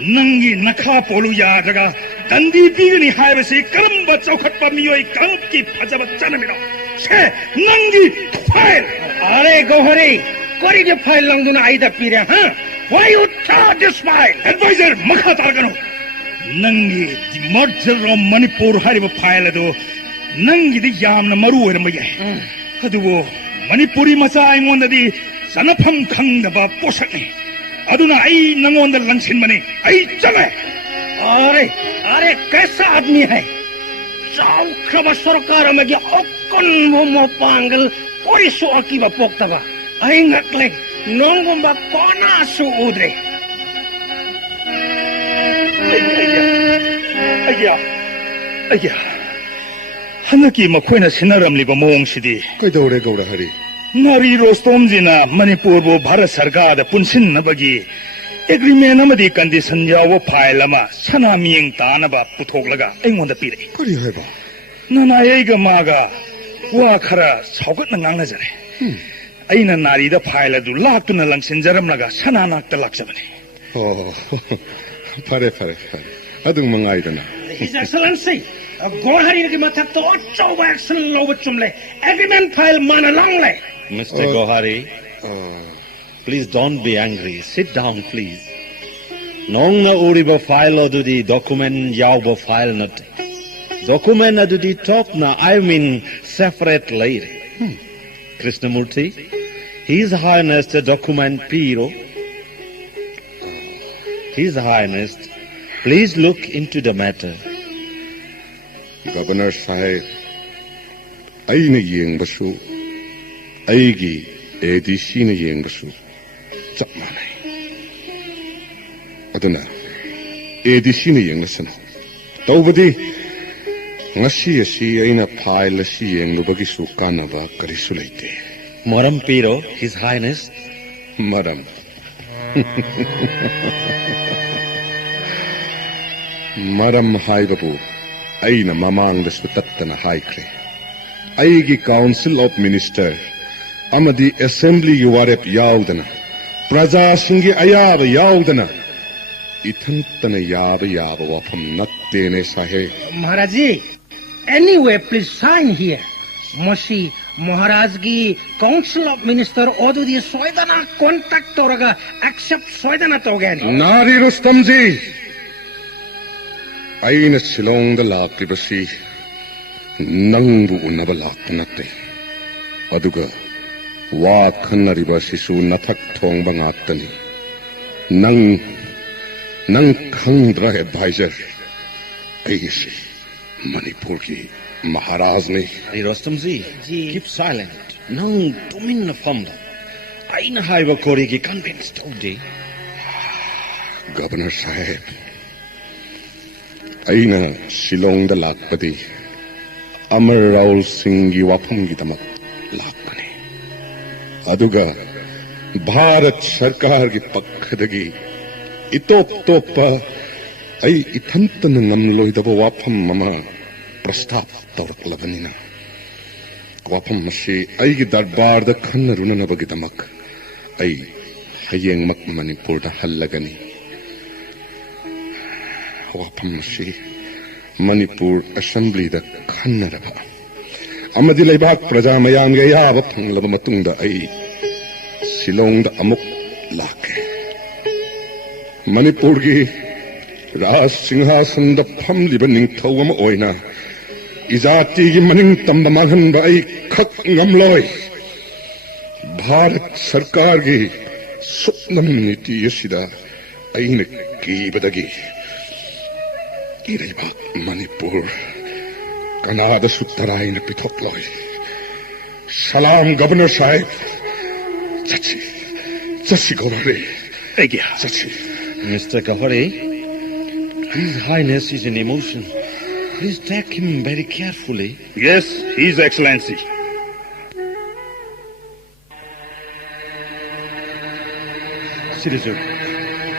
Nangi nakha polu ya jaga, dandi bigani haibasi karamba chaukhatpa miyoi kangki phajaba chanamino. Se, nangi file. Are Gourahari, kori je file langduna aida pire, huh? Why you throw this file? Advisor, makha targano. Nangi, the merger of Manipur hariba file do. Nangi di yamna maru ermaya. Aduwo Manipuri masa ingonda di sanapam khangda ba posakni. अदुना आई नंगोंद लंगसिन मनी आई चले अरे कैसा आदमी है चौखब सरकार में गया ओकन मोमो पांगल कोई सुअर की बपोक तबा आई ngakle nongumba kona su udre अय्या हनकी मखोइना सिनरमलिबा मोंगसिदि कइदौरे गौराहरि नारी रोस्तोमजिना मणिपुर बो भारत सरकार दा पुनसिनबगी एग्रीमेंट अमदी कंडीशन याव फाइल अमा सना मियंग तानबा पुथोकलगा एंगोंदा पिरे करि हायबा नना एगा मागा वा खरा Saugata ngangnajare aina narida file अदु लाक्तुना लंगसिनजरमलगा सना नाक्ता लाक्सबने फरे अदु मंगाइदना His Excellency, Gourahari ki mathak to achauba action loba chumle. Agreement file mana longle. Mr. Gourahari, please don't be angry. Sit down, please. Nong na uriba file adu di document yauba file nat. Document adu di top na I mean separate later. Krishnamurti, His Highness the document Piro. His Highness, please look into the matter. Governor Sahib, aina yengbasu, aigi A.D.C na yengbasu, chap manai. Aduna, A.D.C na yenglasana. Taubadi, ngasi asi aina file asi yenglubagi su kanaba karisu leite. Maram Piro, His Highness. Maram. Maram haibabu. Aina mamang da sutattana haikre. Aigi Council of Minister amadi Assembly yuwarep yaudana. Praja singi ayaba yaudana. Ithantana yaba wafam nattene sahe. Maharaj ji, anyway, please sign here. Moshi Maharaj gi Council of Minister odu di soidana contact toraga accept soidana togani. Nari Rustamji. Aina Shillong the Lakribasi Nangu Unaba Lakanate Aduga Wat Kanaribasi su Natak Tong Bangatani Nang Kandra advisor A.D.C Manipurki Maharajni Rostamji, keep silent. Nang tumin na famda. Aina haiba korigi convinced today. Governor Sahib Aina Shillong the Lakpati Amar Raul Singhi Wapamgi Tamak Lakpani Aduga Bharat Sarkar ki Pakhadagi Itop Topa Ai Itantan Namloidaba Wapam Mama Prastap Taurak Lavanina Wapam Mashi Ai Darbar the Kanaruna Bagitamak Ai Hayeng Mak Manipur da Hallagani Wapam Mashi Manipur Assembly da Kanaraba Amadi Laibak Praja Mayam Gayaba Panglaba Matunda Ai Shillong da Amuk Lake Manipur ki Ras Singhasan da Pamliba Ningthawam Oina Izati ki Maning Tambaman ba Ai Khak Ngamloy Bharat Sarkar ki Sutnam Niti Yasida Aina Ki Badagi Iraiba Manipur Kanada Suttarai na Pitokloy Salam Governor Sahib Chachi Gourahari Chachi Mr. Gourahari, His Highness is in emotion. Please take him very carefully. Yes, His Excellency. Sirijo,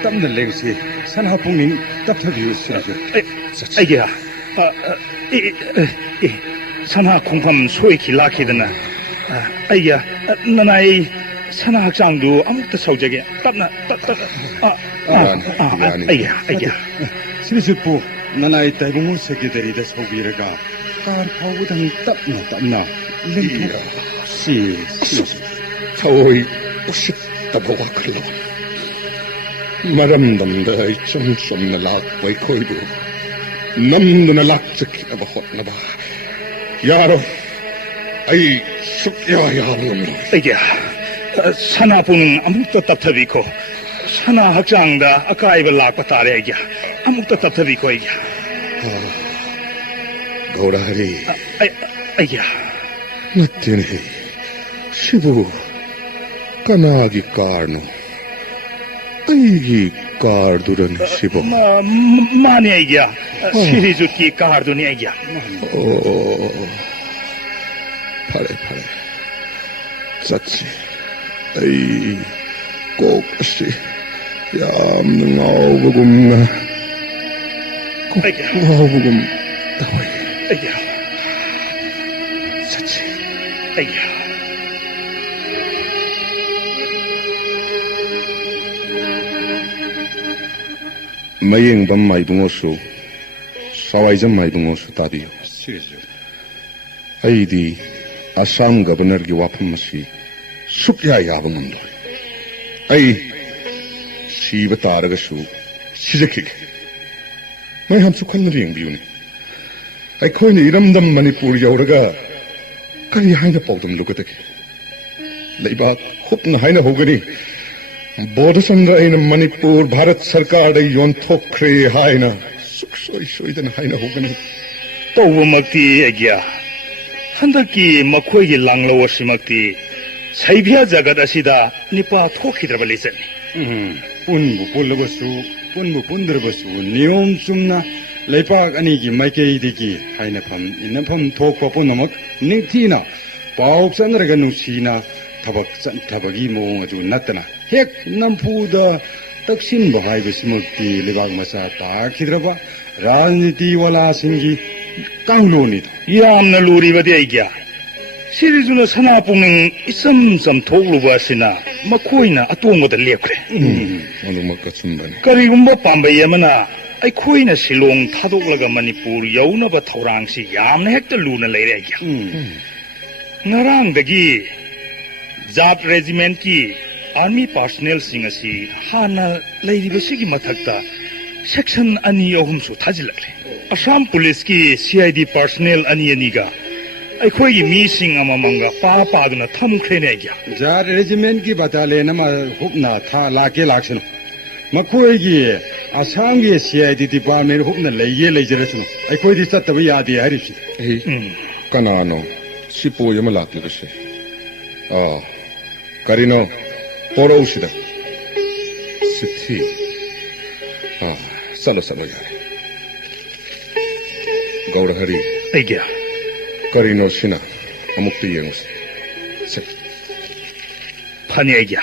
tamna lengsi, sanha pungin tapthabiyu Sirijo. Aiyah, sana kongpam soiki lakidana. Aiyah, nanai sana hakchangdu amukta saujage. Tapna. Aiyah. Sirijo po, nanay taibungo secretary da saubiraga. Kar pawudang tapna. Limpa. Sirijo. Chawai usit tabawaklo. Maramdamda ay chamsom na lakbay koibu. Namdo na lakchaki na bahot na ba. Yaro ay sukyayang namlo. Aiyah, sana pun amukta tapthabiko. sana hakchangda akaiba lakpa tare aigya amukta tapthabi ko aigya Gourahari aigya nattene shibu kanagi karno aigi karduran shibu mani aigya sirizu ki karduni aigya phare satsi ai kokasi yamna ngawbugumna ngawbugum tawai aigya satsi aigya mayeng bam mai bungosu sawai jam mai bungosu tabiyu aidi Assam governor gi wafam masi sukya yabang amdo ai siba taraga su sijaki mai ham su khan ring biuni ai khoi ni iramdam manipur yauraga kari haina pawdam lugataki leiba khupna haina hogani Bodhachandra in Manipur Bharat Sarkar da yon thokre haina suksoi dan haina hogani tawmakti agya handaki makhoi langlo wasimakti saibya jagat asida nipa thokhidraba lesen punbu pundrabasu niyom sumna leipak ani gi maikei digi haina pham inafam thokpa punamak ningthina pauk sanraga nusina tabagi mong adu natana hek nampuda taksin bahai besimukti lebak masa takhidraba rajniti wala singi kauloni yamna luri badi aigya sirizuna sanapung isam sam thokluba sina makhoina atongoda lepre anumakka chumbani karigumba pambai amana aikhoina silong thadoklaga manipur yaunaba thaurangsi yamna hekta luna leire aigya ngarangdagi jat regiment ki army personnel singasi hana leiribasigi mathakta section ani ahum su thajilakle Assam police ki CID personnel ani ga aikhoi gi mi sing amamanga pa duna thamkhre ne gya jar regiment ki battalion ama hupna tha lake laksan makhoi gi Assam gi CID department hupna leiye leijerasu aikhoi di chattabi yadi harisi kanano sipo yama laklagase karino porosida sithi salo yare Gourahari aigya karino sina amukti yengus phani aigya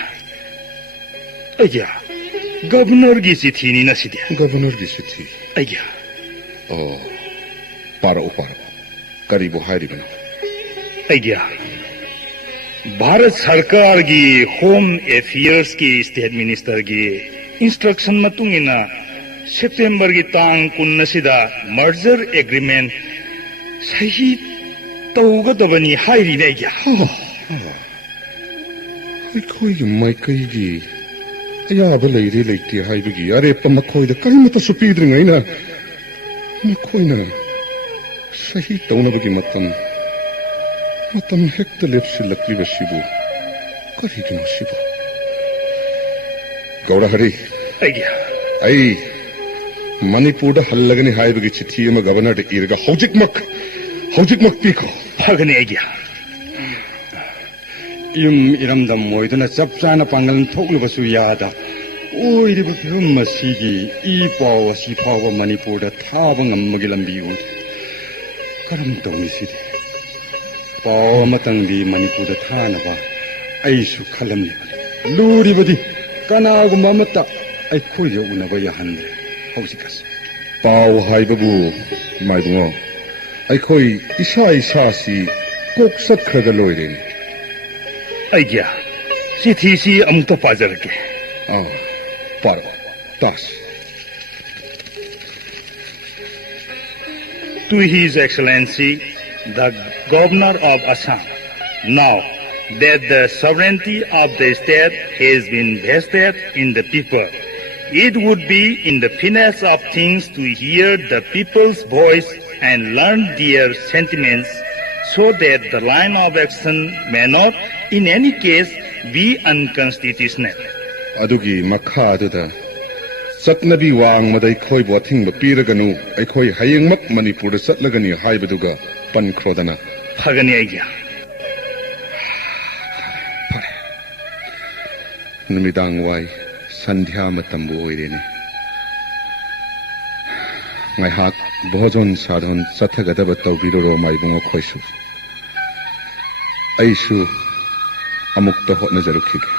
governor gi chithi ni nasidi governor gi chithi aigya para karibu hairibana aigya Bharat Sarkar gi Home Affairs ki State Minister gi instruction matungina September gi tang kunnasida merger agreement sahi tauga dabani hairi ne gya khoi gi mai kai gi aya ba leire leite haibigi are pamakhoi da karimata supidringaina makhoina sahi taunabagi matam hekta lepsilakliba karigino shibu Gourahari aigya ai Manipur da hallagani haibagi chithi ama governor da irga hojikmak piko phagani aigya yum iramdam moidana chapchana pangalan thoklubasu yada oiriba phum masigi I paw asi phawa Manipur da thaba ngammagi lambi u karam tawisi paw matangdi Manipur da thana ba aisu khalamni luri badi kanagumba mata ai khoijo unaba yahandre hausikas paw haibabu maidungo ai khoi isa si kok sakhaga loire aigya chithi si amukta pajarke par tas to His Excellency the Governor of Assam, now that the sovereignty of the state has been vested in the people, it would be in the finesse of things to hear the people's voice and learn their sentiments so that the line of action may not in any case be unconstitutional. adugi makhaduda satnabi wangmada akhoi bo thingba piraganu akhoi hayengmak manipur da satlagani haibaduga pankrodana phagani aigya numidang wai sandhya matambu oirene ngai hak bhojon sadhon sathagadaba tawbiroro maibungo khoisu aisu amukta hotna jarukhige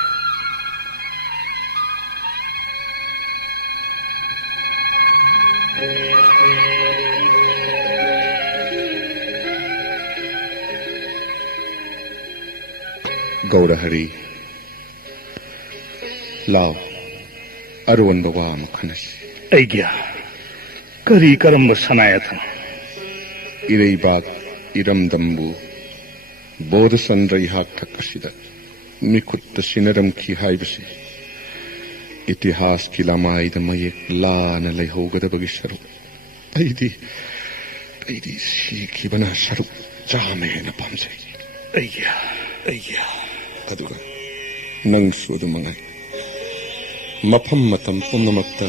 Gourahari Lao Arwan Bawa Makanas Aigya Kari Karamba Sanayathan Ireibak Iram Dambu Bodhachandra Ihak Takashida Mikutta Sinaram Ki Haibasi Itihas Kilamai the Mayek Lana Lehoga the Bagisharu Aidi Shikibana Sharu Jame and a Pamse Aigya Aduga Nang Sudu Mangai Mapam Matam Punamakta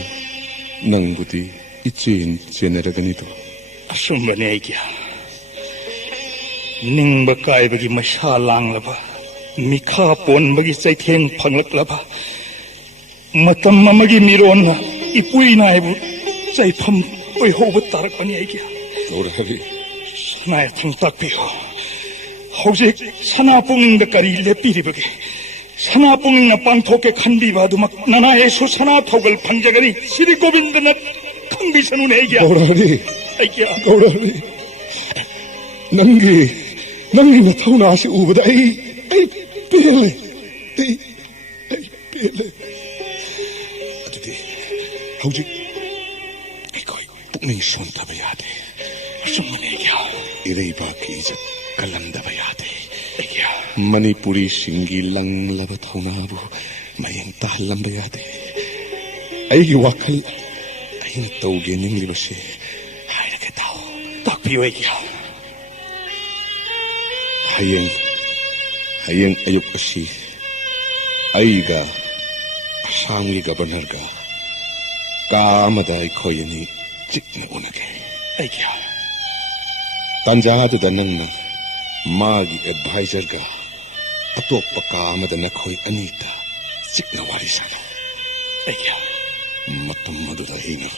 Nang Budi Ichin Generaganito Asumbani Aigya Ning Bakai Bagi Masha Lang Lava Mika Pon Bagi Saiten Panglak Lava Matam Mamagi Mirona Ipuina Ibu Saipam Oihoba Tarakani Aigya Gourahari Sanayathan Takpiho Hojik Sanapung the Kari Lepiribagi Sanapung na Pantoke Kandiva Dumak Nana Esu Sana Togel Panjagari Siri Govindana Kambisanun Aigya Gourahari Nangi Natana Si Ubada Ay Pele Adudi Hojik Ikoi Pukning Sontabayade Sumani Aigya Ireibaki Izat Kalamdabayade Manipuri Singi Lang Labathonabu Mayang Tahalambayade Aigi Wakal Aina Toge Ninglibase Haidaketao Tabiyu Aigya Hayeng Ayuk Asi Aiga Asangi Gabanarga Kamada Ikoyani Chikna Unake Aigya Tanjahadu Danang Magi advisor ga Atoppa kamada nakhoi anita Sikna warisana Aigya Matam maduda hina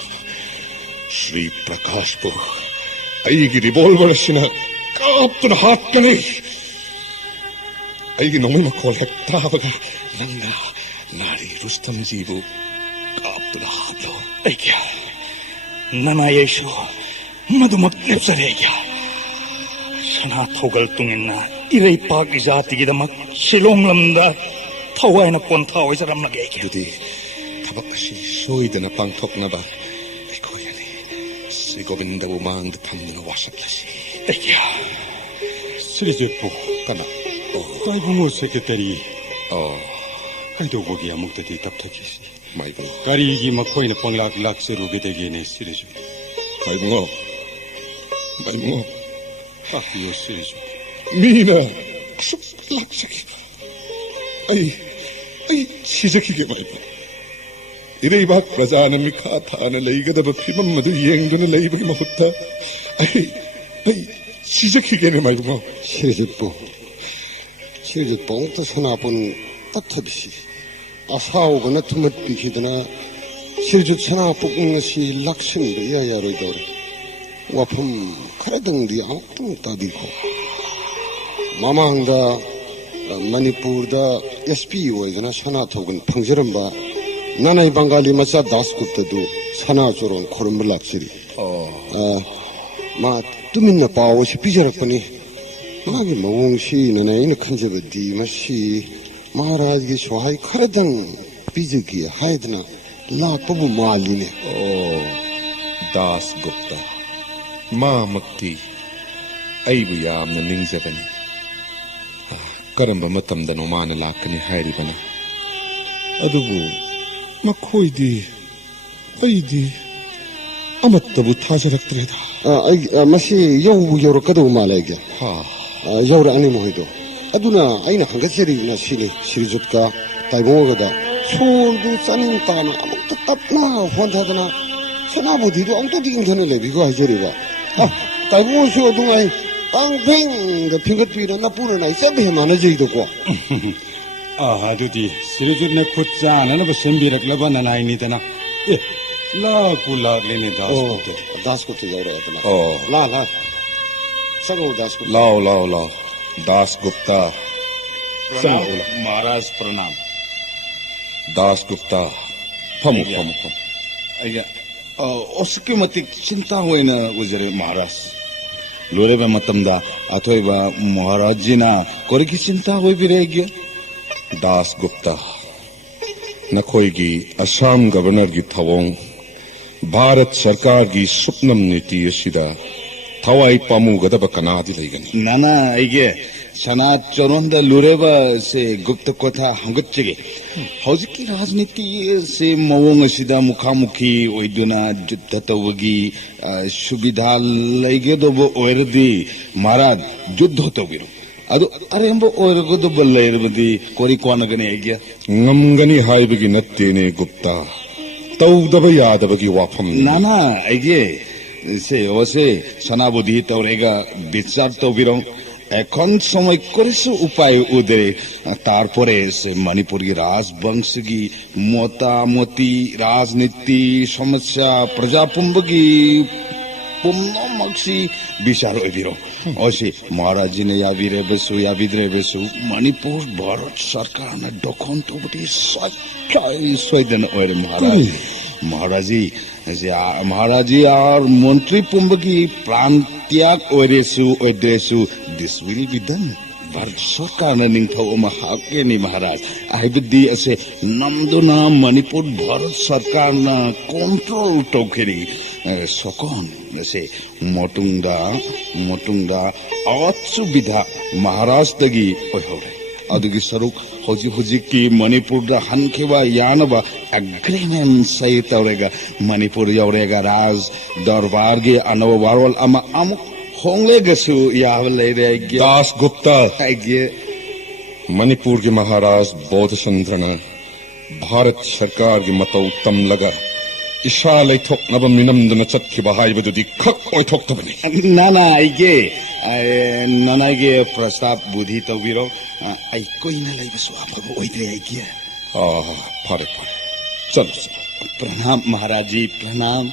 Shri Prakash po Aigi revolver sina Kaaptuna hatkani Aigi nomina kolektabaga Nanga Nari Rustam Jibu Kaaptuna hablo Aigya Nana Yeshu Madumak Nepsari Aigya Sana Togal Tungina Irei Pak Izati Gidamak Shilong Lamda Tawaina Ponta is a Ramagaki. Dudi Tabakashi Shoidana Pangtok Naba Ekoyani Sigovinda Wumang the Tamina Washaplashi. Aigya Srijepo Kana Taibumo Secretary Kaidogogi Amukti Taptakis Maibu Karigi Makoina Panglak Lakseru Vidagene Siriju Kaibumo Your Siriju Mina Laksaki I Shizaki Maibu Ireibak Prajana Mikata and a lega of a Pimam Madu Yang Duna Labor Mahutta I Shizaki Maibu Shiripo to Sanapon Tatabisi Asau Ganatumat Hidana Shirju Sanapun si Lakshim Yayaridor Wapum Karadang the Autumn Tabiko Mamanga Manipur the SP was an Sanatogan Panjaramba Nana Bangali Masa Dasgupta do Sanajoron Korumbalak Ma Tumina Power Pijarapani Magi Mawong Shi and I Kunjabihari Mashi Maharaj Gishwai Karadang Pijaki Haidna La Pabu Maline. Dasgupta Ma Makti Aibuyam Ningzavani Karamba Matam the Nomana Lakani Hairibana Adubu Makoidi Aidi Amatabu Tajaraktreda Mashi Yow Yorokadu Malaga Yora Animoido Aduna Aina Hangasari Nashini Shrijutka Taibogada 소도 싸닝 따나 아무것도 답나 혼자더나 세나보디도 엉터디 인터넷 레비고 하저리가 다이부분 수어동아이 땅팽 그 핑거트위로 나쁘는 아이 쌤배 많아져이도고 아두디 시리즈네 굿자 나는 뭐 셈비락 러바나 나이니다나 라 굴라리니 다스코트 자우라야더나 라라 서로 다스코트 लाओ दासगुप्ता महाराज प्रणाम दासगुप्ता फमु अय्या उसके मतिक चिंता हुए न उजरे महाराज लोरे बे मतमदा अथवा महाराज जी ना कोरी की चिंता हुई भी रहेगी दासगुप्ता नखोईगी असम गवर्नर की थवों भारत सरकार की सुप्नम नीति असिदा थवाई पामू गदब कनादी लेगनी नाना आइगे सना चरोंदा लुरेबा से गुप्त कथा हंगुच्चगे हौजिकी राजनीति से मवोंग असिदा मुखामुखी ओइदुना जुद्ध तवगी सुविधा लेगेदोबो ओइरदी महाराज जुद्ध तोबिरो ಅದು ಅರೆಂಬ ಓರಗದು ಬಲ್ಲೈರಬದಿ ಕೋರಿ ಕ್ವಾನಗನೆ ಆಗ್ಯ ngамಗನಿ ಹಾಯ್ಬಗಿ ನತ್ತೇನೆ ಗುಪ್ತಾ ತೌದಬ ಯಾದಬಗಿ ವಾಫಂ ನಾನಾ ಆಯ್ಗೆ से ओसे सनाबुद्धि तौरेगा विचार तौबिरं এখন সময় করেছে উপায় ওদের তারপরে সে মণিপুরি রাজবংশগি মোতামতি রাজনীতি সমস্যা প্রজাপুম্বগি পুম্নমক্সি বিচার ওইবিরো ওসে মহারাজ जी ने याविद्रे बेसु मणिपुर भारत सरकार ने दखन तो बटी सच्चाई सोइदन ओरे महाराज जी और मंत्री पुंबगी प्राण त्याग ओरेसु this will be done Bharat सरकार ने निंगथौ हाकेनि महाराज आइबदी असे नमदुना मणिपुर भारत सरकार ना कंट्रोल तौखेरि सकन असे मोटुंगदा असुविधा महाराष्ट्रगी ओहरे अदुगी सरुक होजी मणिपुर हनखेबा यानबा एग्रीमेंट सही तौरेगा मणिपुर यौरेगा राज दरबार के अनव वारोल अमा अमुक होंगलेगसु यावलेरे दासगुप्ता मणिपुर के महाराज बोधचंद्र ने भारत सरकार की मतौ तमलगा इशा लैथोकनब मिनमदन चतखिबा हाइबदुदि खक ओइथोक्तबनि नाना नानागे प्रस्ताव बुद्धि तौबिरो आई कोइना लैबसु आफब ओइद्रे आइगे फरे चलो प्रणाम महाराज जी प्रणाम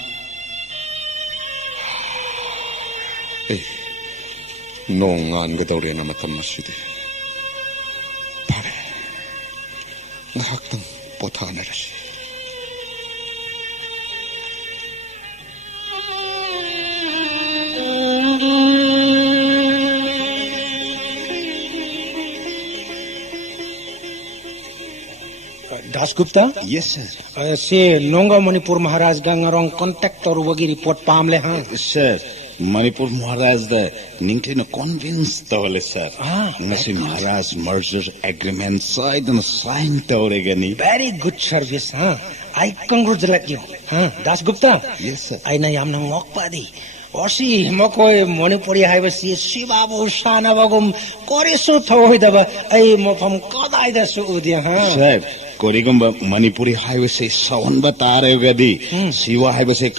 नोंगान गदौरेना मतम मसिदि फरे ngahaktan pothanarasi Dasgupta yes sir से नोंगा मणिपुर महाराज गंगारोंग कांटेक्ट और वगी रिपोर्ट पामले हां सर मणिपुर महाराज द निंगथेन कन्विंस तवले सर नसी महाराज मर्जर एग्रीमेंट साइन तवरेगनी वेरी गुड सर्विस हां आई कांग्रेचुलेट यू हां दासगुप्ता यस सर आई ना यामना ngokpadi ओसी मकोय मणिपुरी हाइबसी सिबाबु सानाबगुम कोरेसु थौहिदबा आई मफम कदाइदा सुउदि हां सर कोरिगुम मणिपुरी हाइबसे सावन बतारेगदी सिवा हाइबसे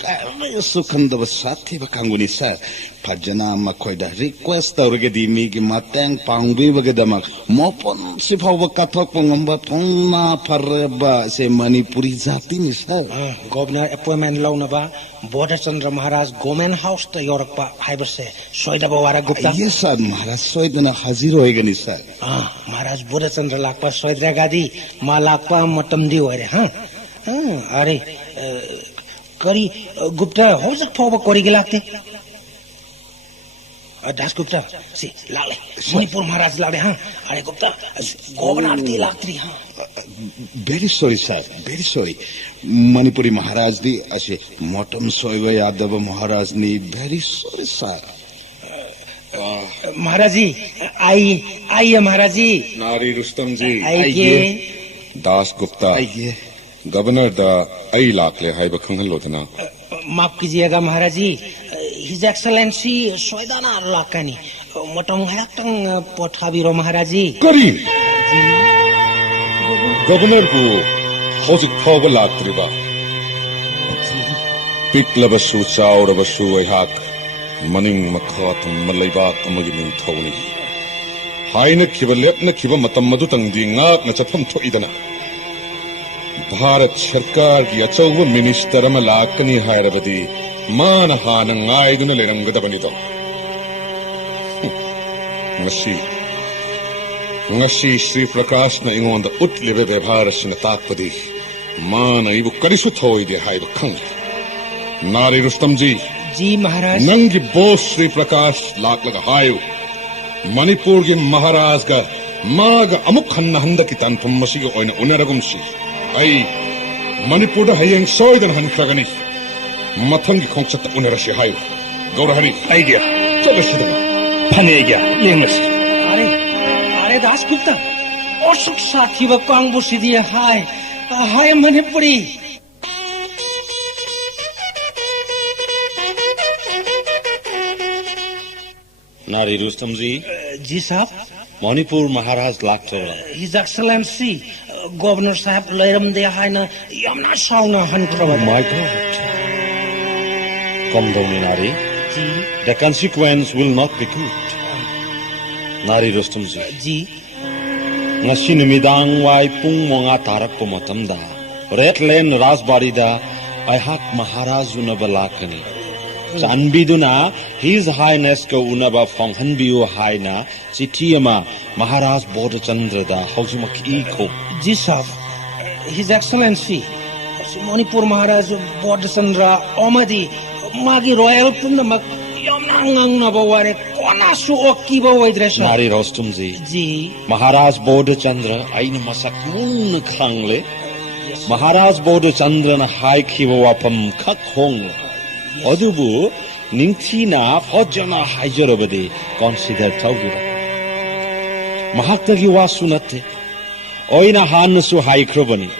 सुखंदब साथी बकांगुनी सर फजना मखोइदा रिक्वेस्ट तौरगदी मिगी मतंग पांगबिबगदमक मोपन सिफाव कथक पंगंबा थोंना फरबा से मणिपुरी जाति नि सर गवर्नर अपॉइंटमेंट लौनबा बोधचंद्र महाराज गवर्नमेंट हाउस त योरकपा हाइबसे सोइदबा वारा गुप्ता यस सर महाराज सोइदना हाजिर होइगनी सर महाराज बोधचंद्र लाकपा सोइद्रेगादी मा लाकपा मतमदी होरे हां अरे करी गुप्ता हो सक फोब कोरी गिलाते दासगुप्ता सी लाले मणिपुर महाराज लाले हां अरे गुप्ता गवर्नर ती लागत्री हां very sorry sir very sorry Manipuri Maharaj दी असे मोटम सोइव यादव महाराज नी very sorry sir Maharaj ji आई महाराज जी नारी रुस्तम जी आइए दासगुप्ता आइए गवर्नर दा आई लाकले हाइब खंगलोदना माफ कीजिएगा महाराज जी हिज एक्सेलेंसी सोइदाना लाकानी मोटम हायक्तंग पोठाबिरो महाराज जी करी गवर्नर को hojik phawba laktriba piklabasu chaurabasu aihak maning makha thamma leibak amagi ningthawni haina khiba lepna khiba matam madu tangdi ngak na chatham thoidana Bharat Sarkar ki achauba minister ama lakani hairabadi mana hana ngaiduna leranggadabani do ngasi Sri Prakash na ingonda utlibe bebharasina takpadi mana ibu karisu thoide haiba khang Nari Rustam ji Maharaj nangi boss Sri Prakash laklaga hayu Manipur ki Maharaj ga maga amuk khanna handa ki tanpam masiga oina unaragumsi ai Manipur da hayang soidan hankragani mathangi khongchat unarashi hayu Gourahari idea chalashida Panegya lemas Are Dasgupta Osuk sathi ba kangbu sidia hai Manipuri Nari Rustam ji sahab Manipur Maharaj Laktor His Excellency Governor Sahib Lairam de Haina Yamna Sauna Hankrava. My God. Come down, Nari. The consequence will not be good. Nari Rustam ji. Ngasi numidang wai pung monga tarak po matamda. Red Lane Rasbarida aihak Maharaj unaba lakani. Sanbiduna His Highness ko unaba fonghanbiu haina chitiyama Maharaj Bodhachandra da hausimak iko. Sahab, His Excellency Manipur Maharaj Bodhachandra Omadi Magi Royal Pundamak Yamnang Nabaware Konasu Okiba Waidresha Nari Rustam ji Maharaj Bodhachandra aina masak mun khangle Maharaj Bodhachandra na hai khiwa wapam khak hong Odubu ningthina phojana haijarabade consider tawdura Mahaktagi wasunate Oina hansu haikrobani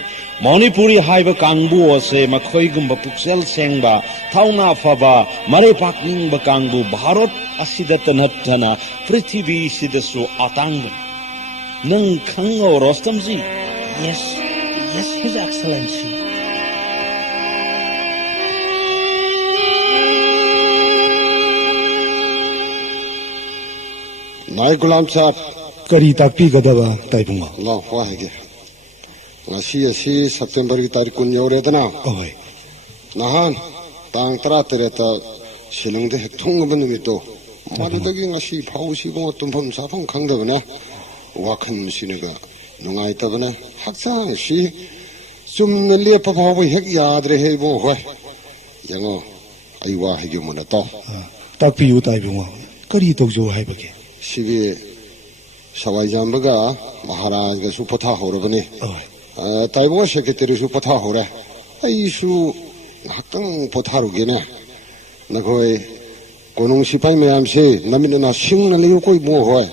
Manipuri haiba kangbu ose makhoigumba puksel sengba thauna faba mare pakningba kangbu Bharat asidatanattana Prithivi sidasu atangban Nang khango Rustam ji Yes His Excellency Nai Gulam Sahab Kari takpi gadaba taibunga. La hwa hege. Ngasi asi September ki tarik kun yauredana. Oi. Nahan tang tara tereta silungde hektung numito. Madudagi ngasi pausi bo tumpham safang khangdabana. Wakhan musinaga nungai tabana. Haksang si sumna lepa phawi hek yadre he bo hoi. Yango ai wa hege muna to. Takpi yu taibunga. Kari tokjo haibage. Sibi Sawai Jambaga Maharaj ga su patha horabani Taiwan secretary su patha hore ai su hakang patharuge ne nakoi konung sipai mayam se namina na sing na liu koi mo hoy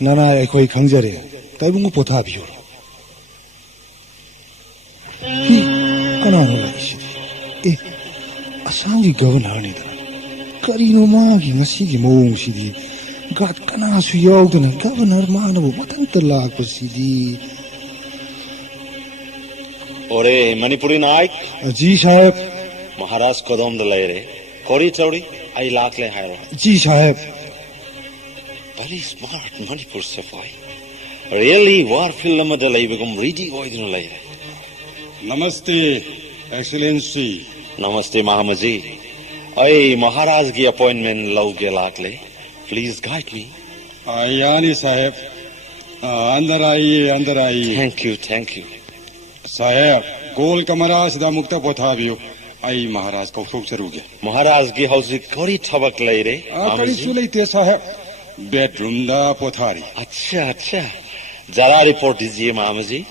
Nana ekoi khangjare taibungu potha biyo Hi kana no laisi asangi governor ni da karino ma gi ngasi gi mong sidi God kana su yogdana governor manabu matang talak pasidi Ore Manipuri Naik Ji Sahib Maharaj Kodom Dalaire Kori Chaudi I Lakle Hairo Ji Sahib Very smart Manipur Safai Really war film Dalaibagum Ridi Oidino Laire Namaste Excellency Namaste Mahamaji I Maharaj ki appointment lauge Lakle Please guide me Yani Sahib Andar aaye Thank you Sahib Gol kamara sida mukta potha biyo Ai Maharaj kauthok charuge Maharaj ki hausi kori thabak laire Kari su leite Sahib Bedroom da pothari अच्छा जरा report दीजिए मामा जी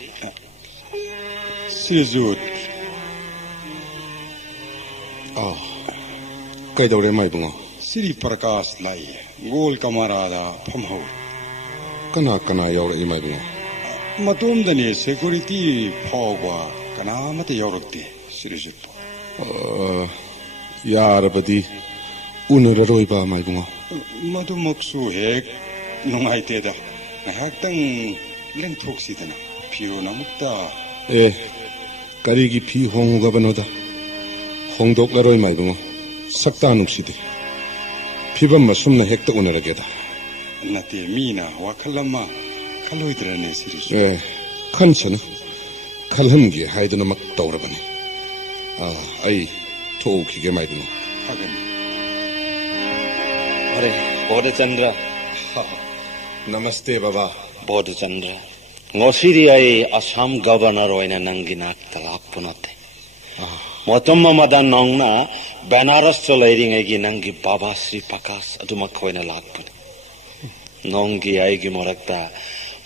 Sijut Kaidore mai bunga Sri Prakash lai Gol kamara da phamhau Kana yaura mai bunga Matum dani security phawwa kana mate yaurakte Srijut Yarabadi unararoiba mai bunga Madu moksu hek nungaite da Haktang lengthoksidana Piro namukta Karigi pi hongu gabanoda. Hongdok laroi maibungo. Sakta nukside. Pibam masumna hekta unarageda. Nati mina wakalama kaloidrane siris. Kansana. Kalhamgi haiduna mak taurabani. Ai toki ge maibungo. Hagan. Are, Bodhachandra. Namaste, Baba. Bodhachandra. Ngosiri ai Assam governor oina nanginak talak punate. Motomma madan nongna Banaras cholairing egi nangi Baba Sri Pakas aduma koina lakpun. Nongi aigi morakta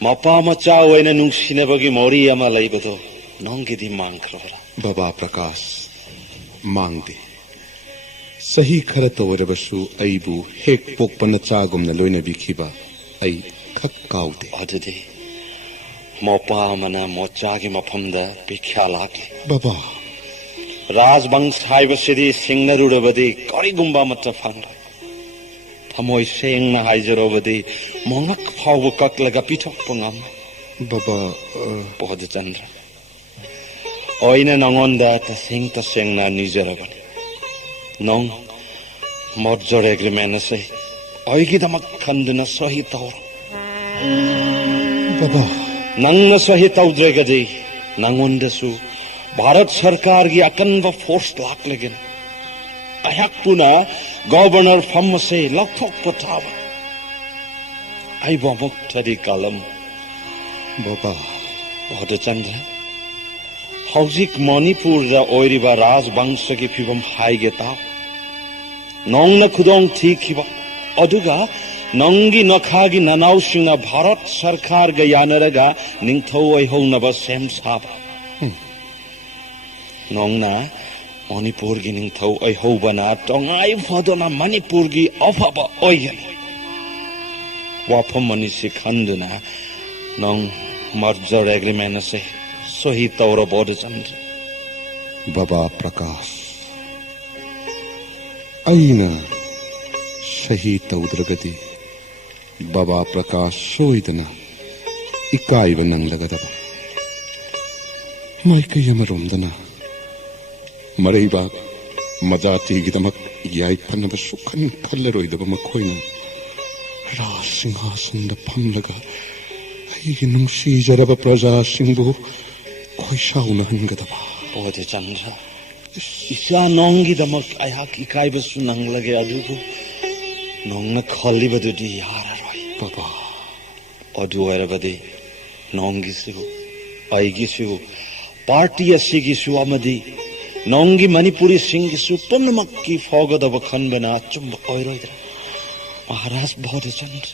mapa macha oina nungsine bagi mori ama laibado nongi di mangkrora. Baba Prakash mangde. Sahi kharata warabasu aibu hek pokpana chagumna loina bikhiba ai khak kaude. Adudi mopa mana mochagi maphamda bikhya lakle. Baba Rajbangs haibasidi singnarurabadi karigumba matra phangra. Thamoi sengna haijarobadi mongak phawbu kaklaga pithok pangam. Baba Bodhachandra. Oina nangonda tasengna nijarabani. Nong merger agreement ase oigidamak khanduna sahi tawr. Baba nangna sahi tawdregadi nangondasu Bharat Sarkar ki akanva force lak legin. Ayak puna governor from se lakhok patawa. Ai bamuk thadi kalam. Baba Bodhachandra. Haujik Manipur da oiriba Raj Bangsha ki phibam haige ta. Nongna khudong thikiba. Aduga Nangi nakhagi nanausinga Bharat Sarkar ga yanaraga ningthau ai hounaba sem saba. Nongna Manipur gi ningthau ai houbana tongai phadona Manipur gi afaba oigan. Wafam mani sikhanduna nong merger agreement ase sohi tawra Bodhachandra. Baba Prakash aina sahi tawdragadi Baba Prakash soidana ikaiba nanglagadaba. Maikay amaromdana Maraiba Madati gidamak yai panaba sukhan palaroidaba makoina Rasinghasan da pamlaga aigi nungsi jaraba praja singbu koishauna hangadaba. Bodhachandra isa nongi damak ayak ikaiba sunanglage adugu nongna khalibadudi yararoi. Baba adu erabadi nongi sigu aigi sigu party asigi su amadi nongi Manipuri Singh su punamakki fogadaba khanbana chumba oiroidra. Maharaj Bodhachandra.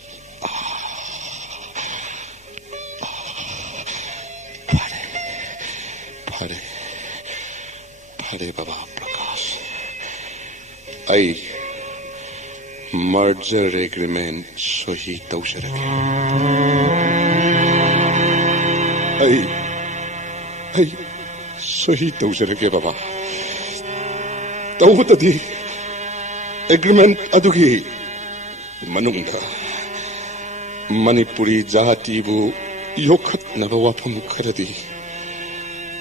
Pare Baba Prakash. Ai merger agreement sohi tawsharage. Ai sohi tawsharage Baba. Tawutadi agreement adugi manungda Manipuri jati bu yokhat naba wafam kharadi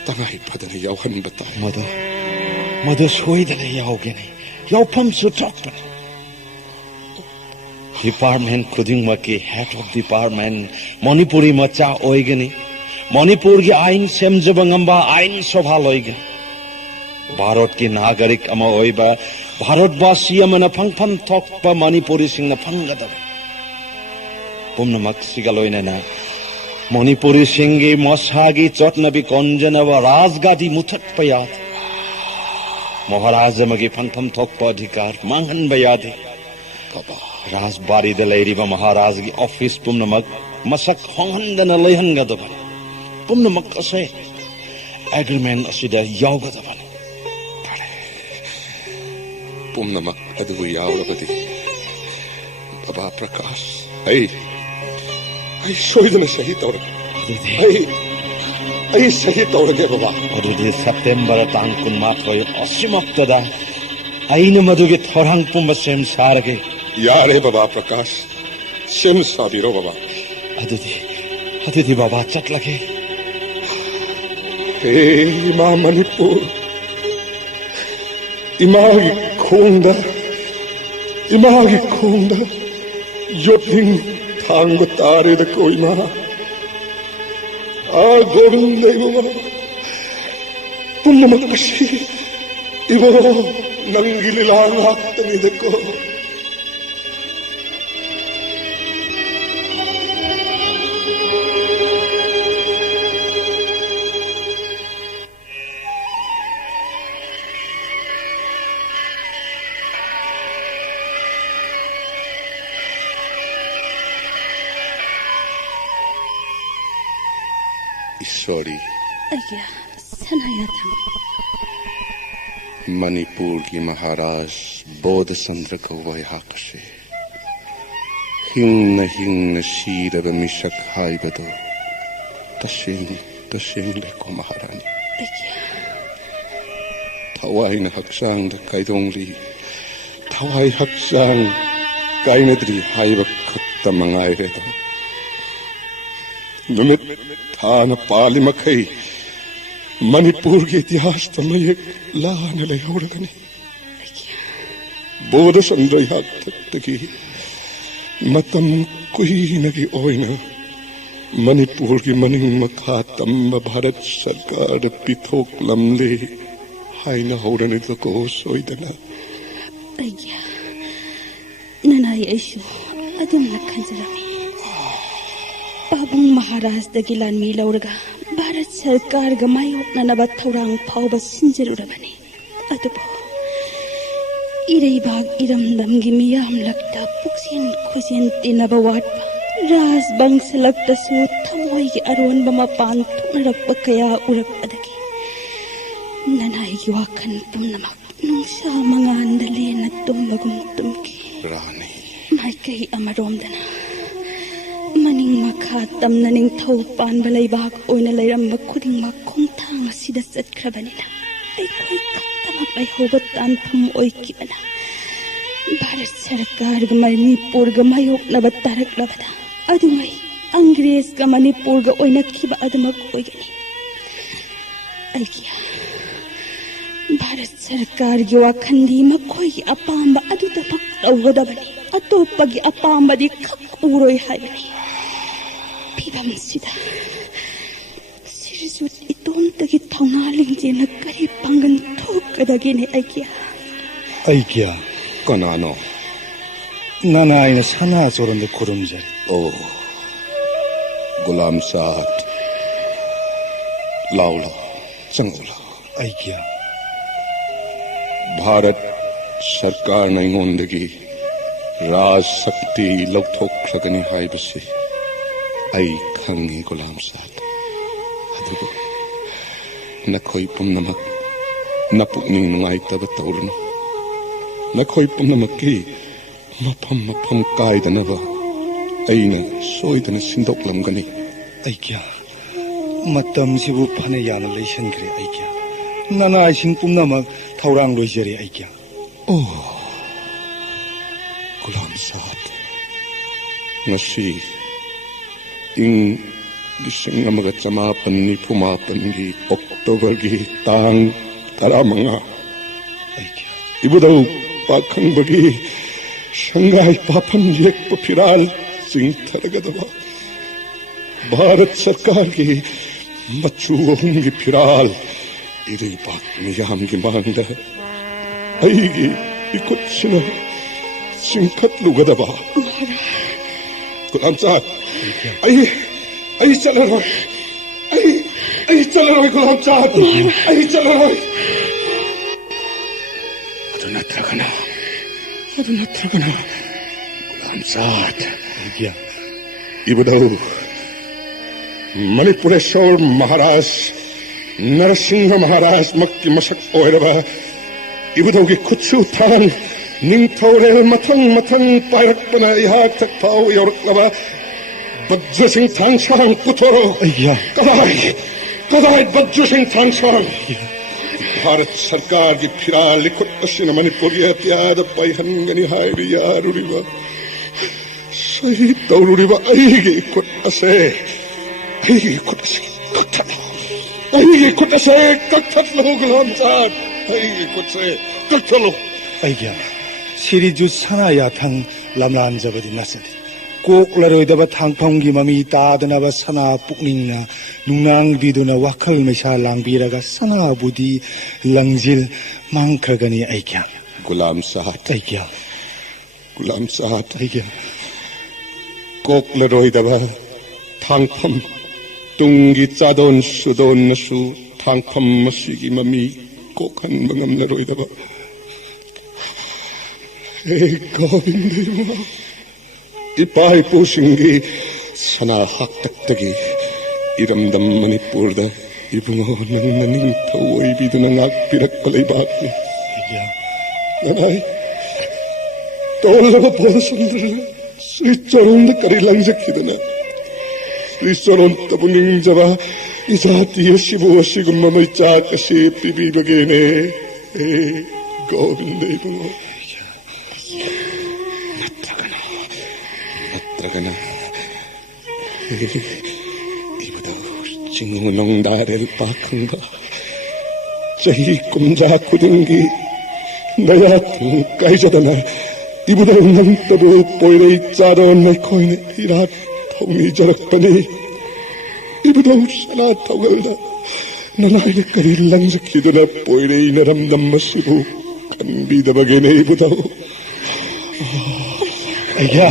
tangai padana yauhan batai. Mother soidana yaugani yaupam su chokpan. Department khudingmaki head of department Manipuri macha oigani Manipur ki ain semjabangamba ain sobha loigan. Bharat ki nagarik ama oiba Bharatbasi amana phangphan thokpa Manipuri singna phangadaba. Pumna maksiga na Manipuri singi mosagi chotnabi konjanava rajgadi muthat payat. Maharaj magi phangpham thokpa adhikar manghan bayadi. Rajbari da lairiba Maharaj gi office pumna mag masak honghandana leihangadaba. Pumna mag ase agreement asida yaugadaba. Pumna mag adu yaulabadi. Baba Prakash. Ai soidana sahi tawra. Ai sahi tawra ge Baba. Adudi September tang kun mathoy asimaktada aina maduge thorang pumba sem sarage. Yare Baba Prakash. Sem sabiro Baba. Adudi Baba chatlake. ima Manipur, imagi khonda, yoting thangba tare da ko ima, govinda ibo, punnamakashi, ibo nangililang haktani da ko. Sorry. Ayya, sanaya thang. Manipur ki Maharaj Bodhachandra ko vayakashe. Hingna shira misak haibado. Tashing leko Maharani. Ayya. Tawai na haksang da kaidongli. Tawai haksang kainadri haiba katta mangay redo. Numit थाना पाली मखई मणिपुर के इतिहास में एक लान ले होड़गनी बोधचंद्र याद तकी मतम कोई नगी ओइना मणिपुर की मनिंग मखा तम भारत सरकार पिथोक लमले हाइना होड़ने तो को सोइदना अय्या ननाई ऐशु अदुम नखंजरामी Pabung Maharaj da gilan mi lauraga Bharat Sarkar ga mayot na nabat thorang phauba sinjarurabani adubo ireibag iramdam gi miyam lakta puksin khusin tinaba watpa ras bang salakta su thamoy gi aron bama pan thunarakpa kaya urak adagi nanai gi wakhan tumnamak nungsa mangan dali na tumnagum tumki rani mai kai amarom dana Maning makha tamnaning thau pan balai bak oina lairam khuding mak khongthang asida satkhrabanina ai khoi khattamak ai hobat tan thum oi kibana Bharat Sarkar ga Manipur ga mayok nabat tarak labada adumai Ingrej ga Manipur ga oina kiba adumak oigani ai kiya Bharat Sarkar gi wakhandi makhoi apamba adu tapak tawgadabani atopagi apamba di khak uroi haibani Pibam sida Sirisut iton tagi thongaling jena kari pangan thokadagi ne aikia kanano nana aina sana zoronde kurumjari oh gulam saat laulo changula aikia Bharat Sarkar na ingondagi Raj Shakti Lokthok Kragani Haibasi Ai Khangi Gulam Sat Adugo Nakhoi Pumnamak Napukning Nungai Taba Taurano Nakhoi Pumnamaki Mapam Kaidanava Aina Soidana Sindok Lamgani aikia matam sibu phane yana leishan kre aikia nana aising pumnamak thaurang loijari aikia oh Gulam Sat Ngasi Ing Lising Amagat Samapan ni Pumapan gi October gi Tang Taramanga aikia Ibudaw Pakhang Bagi Shanghai Papan Yek Papiral Sing Taragadava Bharat Sarkar ki Machu Hungi Piral Iri Pak Miyam gi Manda Aigi Ikutsina Singkat Lugadava Gulam Sat Ay Chalaroy Ay Chalaroy Gulam Sat Ay Chalaroy Aduna Tragana Gulam Sat aikia Ibudaw Manipureshwar Maharaj Narasingha Maharaj Makki Masak Oiraba Ibudaw ki Kutsu Than Ningthorel Mathang Pairakpana Ihak Takpao Yorklaba Bajju Singh Thangsang Kutoro aikia Kadai Bajju Singh Thangsang Bharat Sarkar ki Phira Likut Asina Manipuriya Tyada Paihangani Hairi Yaruriba Sahi Taururiba Aigi Kut Ase Aigi Kut Ase अही खुद से कत्थत लो गुलाम साहब अही खुद से कत्थत लो आइया सिरिजु सना याथंग लमलान जबदी नसदी Coke लरोइदबा थांगफंगी mummy तादनबा सना पुकनिंगना नुंगांग बिदुना वाखल मेसा लांगबिरगा सना बुदी लंगजिल मांगखरगनी आइया गुलाम साहब आइया कोक लरोइदबा थांगफम तुंगी चादोन सुदोन नसु थांगफम मसीगी ममी कोखन बंगम लरोइदबा हे गोविंद इपाई पुसिंगी सना हक तक्तगी इरमदम मणिपुर दा इबुंगो नंगनी थोई बिदुना ngak pirakkalai bakni nanai tolaba Bodhachandra Sri Charon da kari langjakidana Sri Charon tabuning jaba izati yashibu ashigum mamai cha kashi pibi bagene govinda ibungo Natragana ibado jingunong darel pakanga Jahi kumja kudingi naya kaijadana ibado nantabu poirei chadon mai koine irat thongi jarakpani ibado sana thogalda nanai kari langjakiduna poirei naramdam masibu kanbidabagene ibado आइया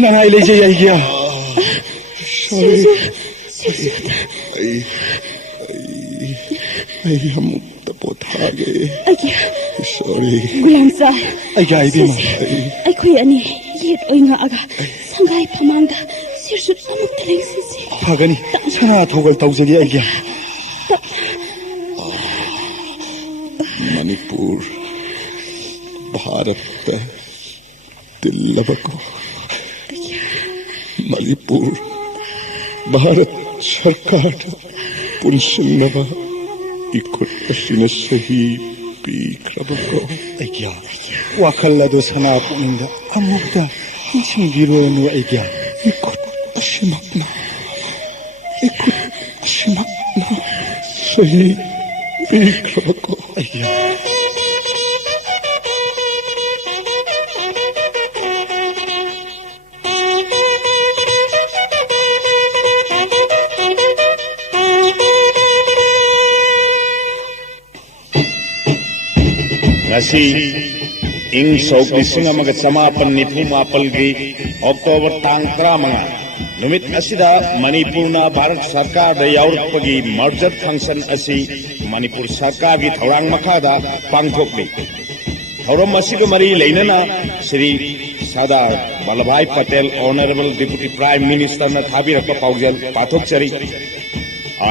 ननाई ले जाइए आइया हम तपोत आ गए sorry गुलाम साहब आइया आइबीमा अखोई अनि येत ओइंगा आगा संगाई फमांगा सिरसु अमुक तलेंसिसे फागनी सना थोगल तौजगी आइया मणिपुर भारत पे दिल्लबको मणिपुर भारत सरकार पुनसुन्नबा इखुद असिना सही पीख्रबको आइया वाखल लदो सना पुनिंदा अमुक्ता हिंसिंगिरोने आइया इखुद असिमकना सही पीख्रबको आइया ngasi ing sok lising amaga samapan nipu mapalgi October tang 15 numit asida Manipur na Bharat Sarkar da yaurpagi merger function asi Manipur Sarkar gi thorang makhada pangthokni thoram asiga mari leinana Shri Sardar Vallabhbhai Patel Honorable Deputy Prime Minister na thabirakpa paujal pathokchari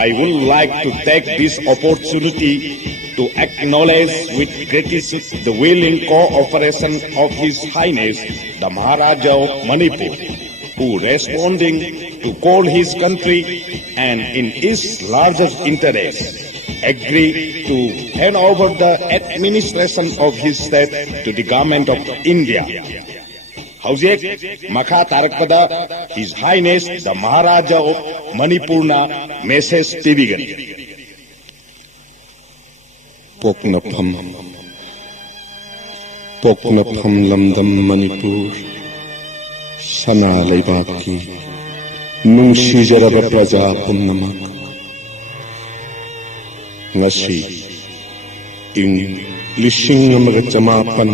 I would like to take this opportunity to acknowledge with gratitude the willing cooperation of His Highness the Maharaj of Manipur, who responding to call his country and in his largest interest, agreed to hand over the administration of his state to the government of India. Haujek Makha Tarakpada, His Highness the Maharaja of Manipurna message Tibigan. Poknapam lamdam Manipur Sana Laibaki Nungsi Jaraba Praja Pumnamak Ngasi Ing Lishing Magachamapan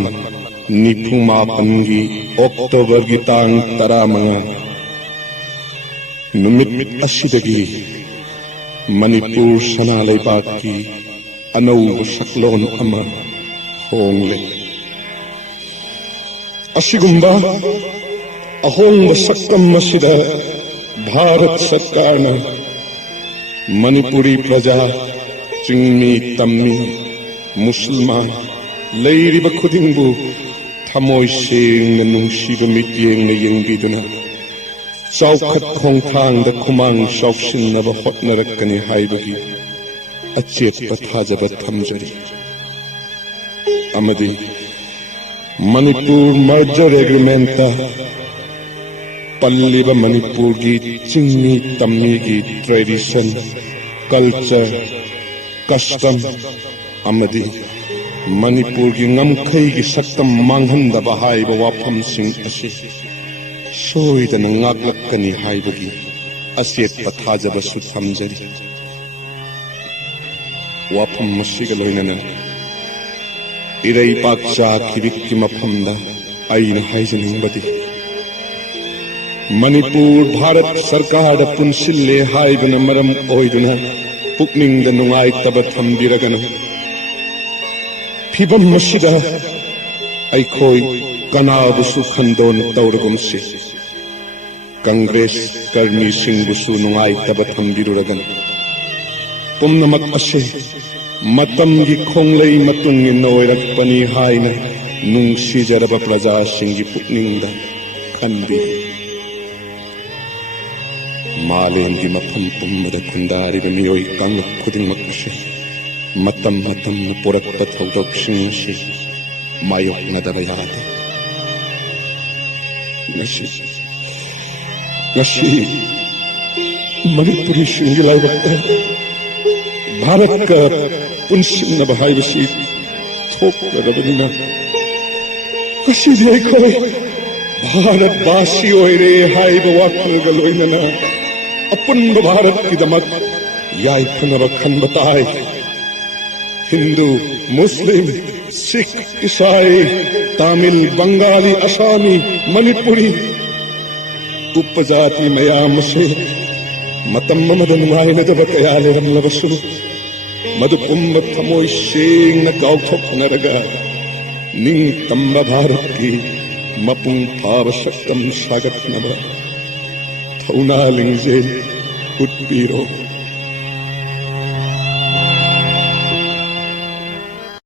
Nipumapangi October Gitang Taramanga Numit Asidagi Manipur Sana Laibaki Anau Saklon Ama Hongle Asigumba Ahong Sakam Masida Bharat Sarkarna Manipuri Praja Chingmi Tammi Musulman Lairiba Kudingbu Tamoy Sing Nungsiba Mityeng na Yengbiduna Saukhat Khong Thang da Kumang Sauksin Naba Hotnarakani Haibagi Achet Pathajabat Tamjari Amadi Manipur Merger Agreement पल्लिब Manipur की चिंगनी तमनी की tradition culture custom अमदी Manipur की ngमखई की सक्तम मांगहनदबा HYBE वाफमसिंग असी सोइदना ngaklakani haibagi असेत पथाजबसु थमजरी वाफम मसिग लोइनना Irai पाकचा खिबिक्की मफमदा आइन हाइजनिंगबदी मणिपुर भारत सरकार पुनसिल्ले हाइबना मरम ओइदुना पुकनिंगदा नुंगाइतबा थमबिरगना फिबम मसिदा अइखोइ कनाबुसु खंदोन तौरगुमसि कांग्रेस कर्मी सिंगबुसु नुंगाइतबा थमबिरुरगना पुमनमक असे मतमगी खोंगलई मतुंगिन ओइरकपनि हाइना नुंसिजरबा प्रजा सिंगी पुकनिंगदा खंबि मालेंगी मफम पुम्मदा खुंदारिबा मियोइ कांगलक खुदिंगमक असे मतम मतम पुरकपा थौदोकसिंग असे मायोकनदबा यादे नशी मणिपुरी सिंगी लाइबक्ता भारत का पुनसिन्नबा हाइबसि थोकरबनिना कसिदि अइखोइ भारतवासी ओइरे हाइबा वाखलगा लोइनना अपुन्बा भारत की दमक याइफनबा खनबा ताइ हिंदू मुस्लिम सिख ईसाई तमिल बंगाली असमी मणिपुरी उपजाति मयाम से मतम मदन नुंगाइनदबा कया लेरमलबसु मधु पुम्ब थमोइ सेंगना गाउथोकनरगा निंगतम्बा भारत की मपुंग फाब सक्तम सागतनबा थौना लिंगजेल उत्पीरो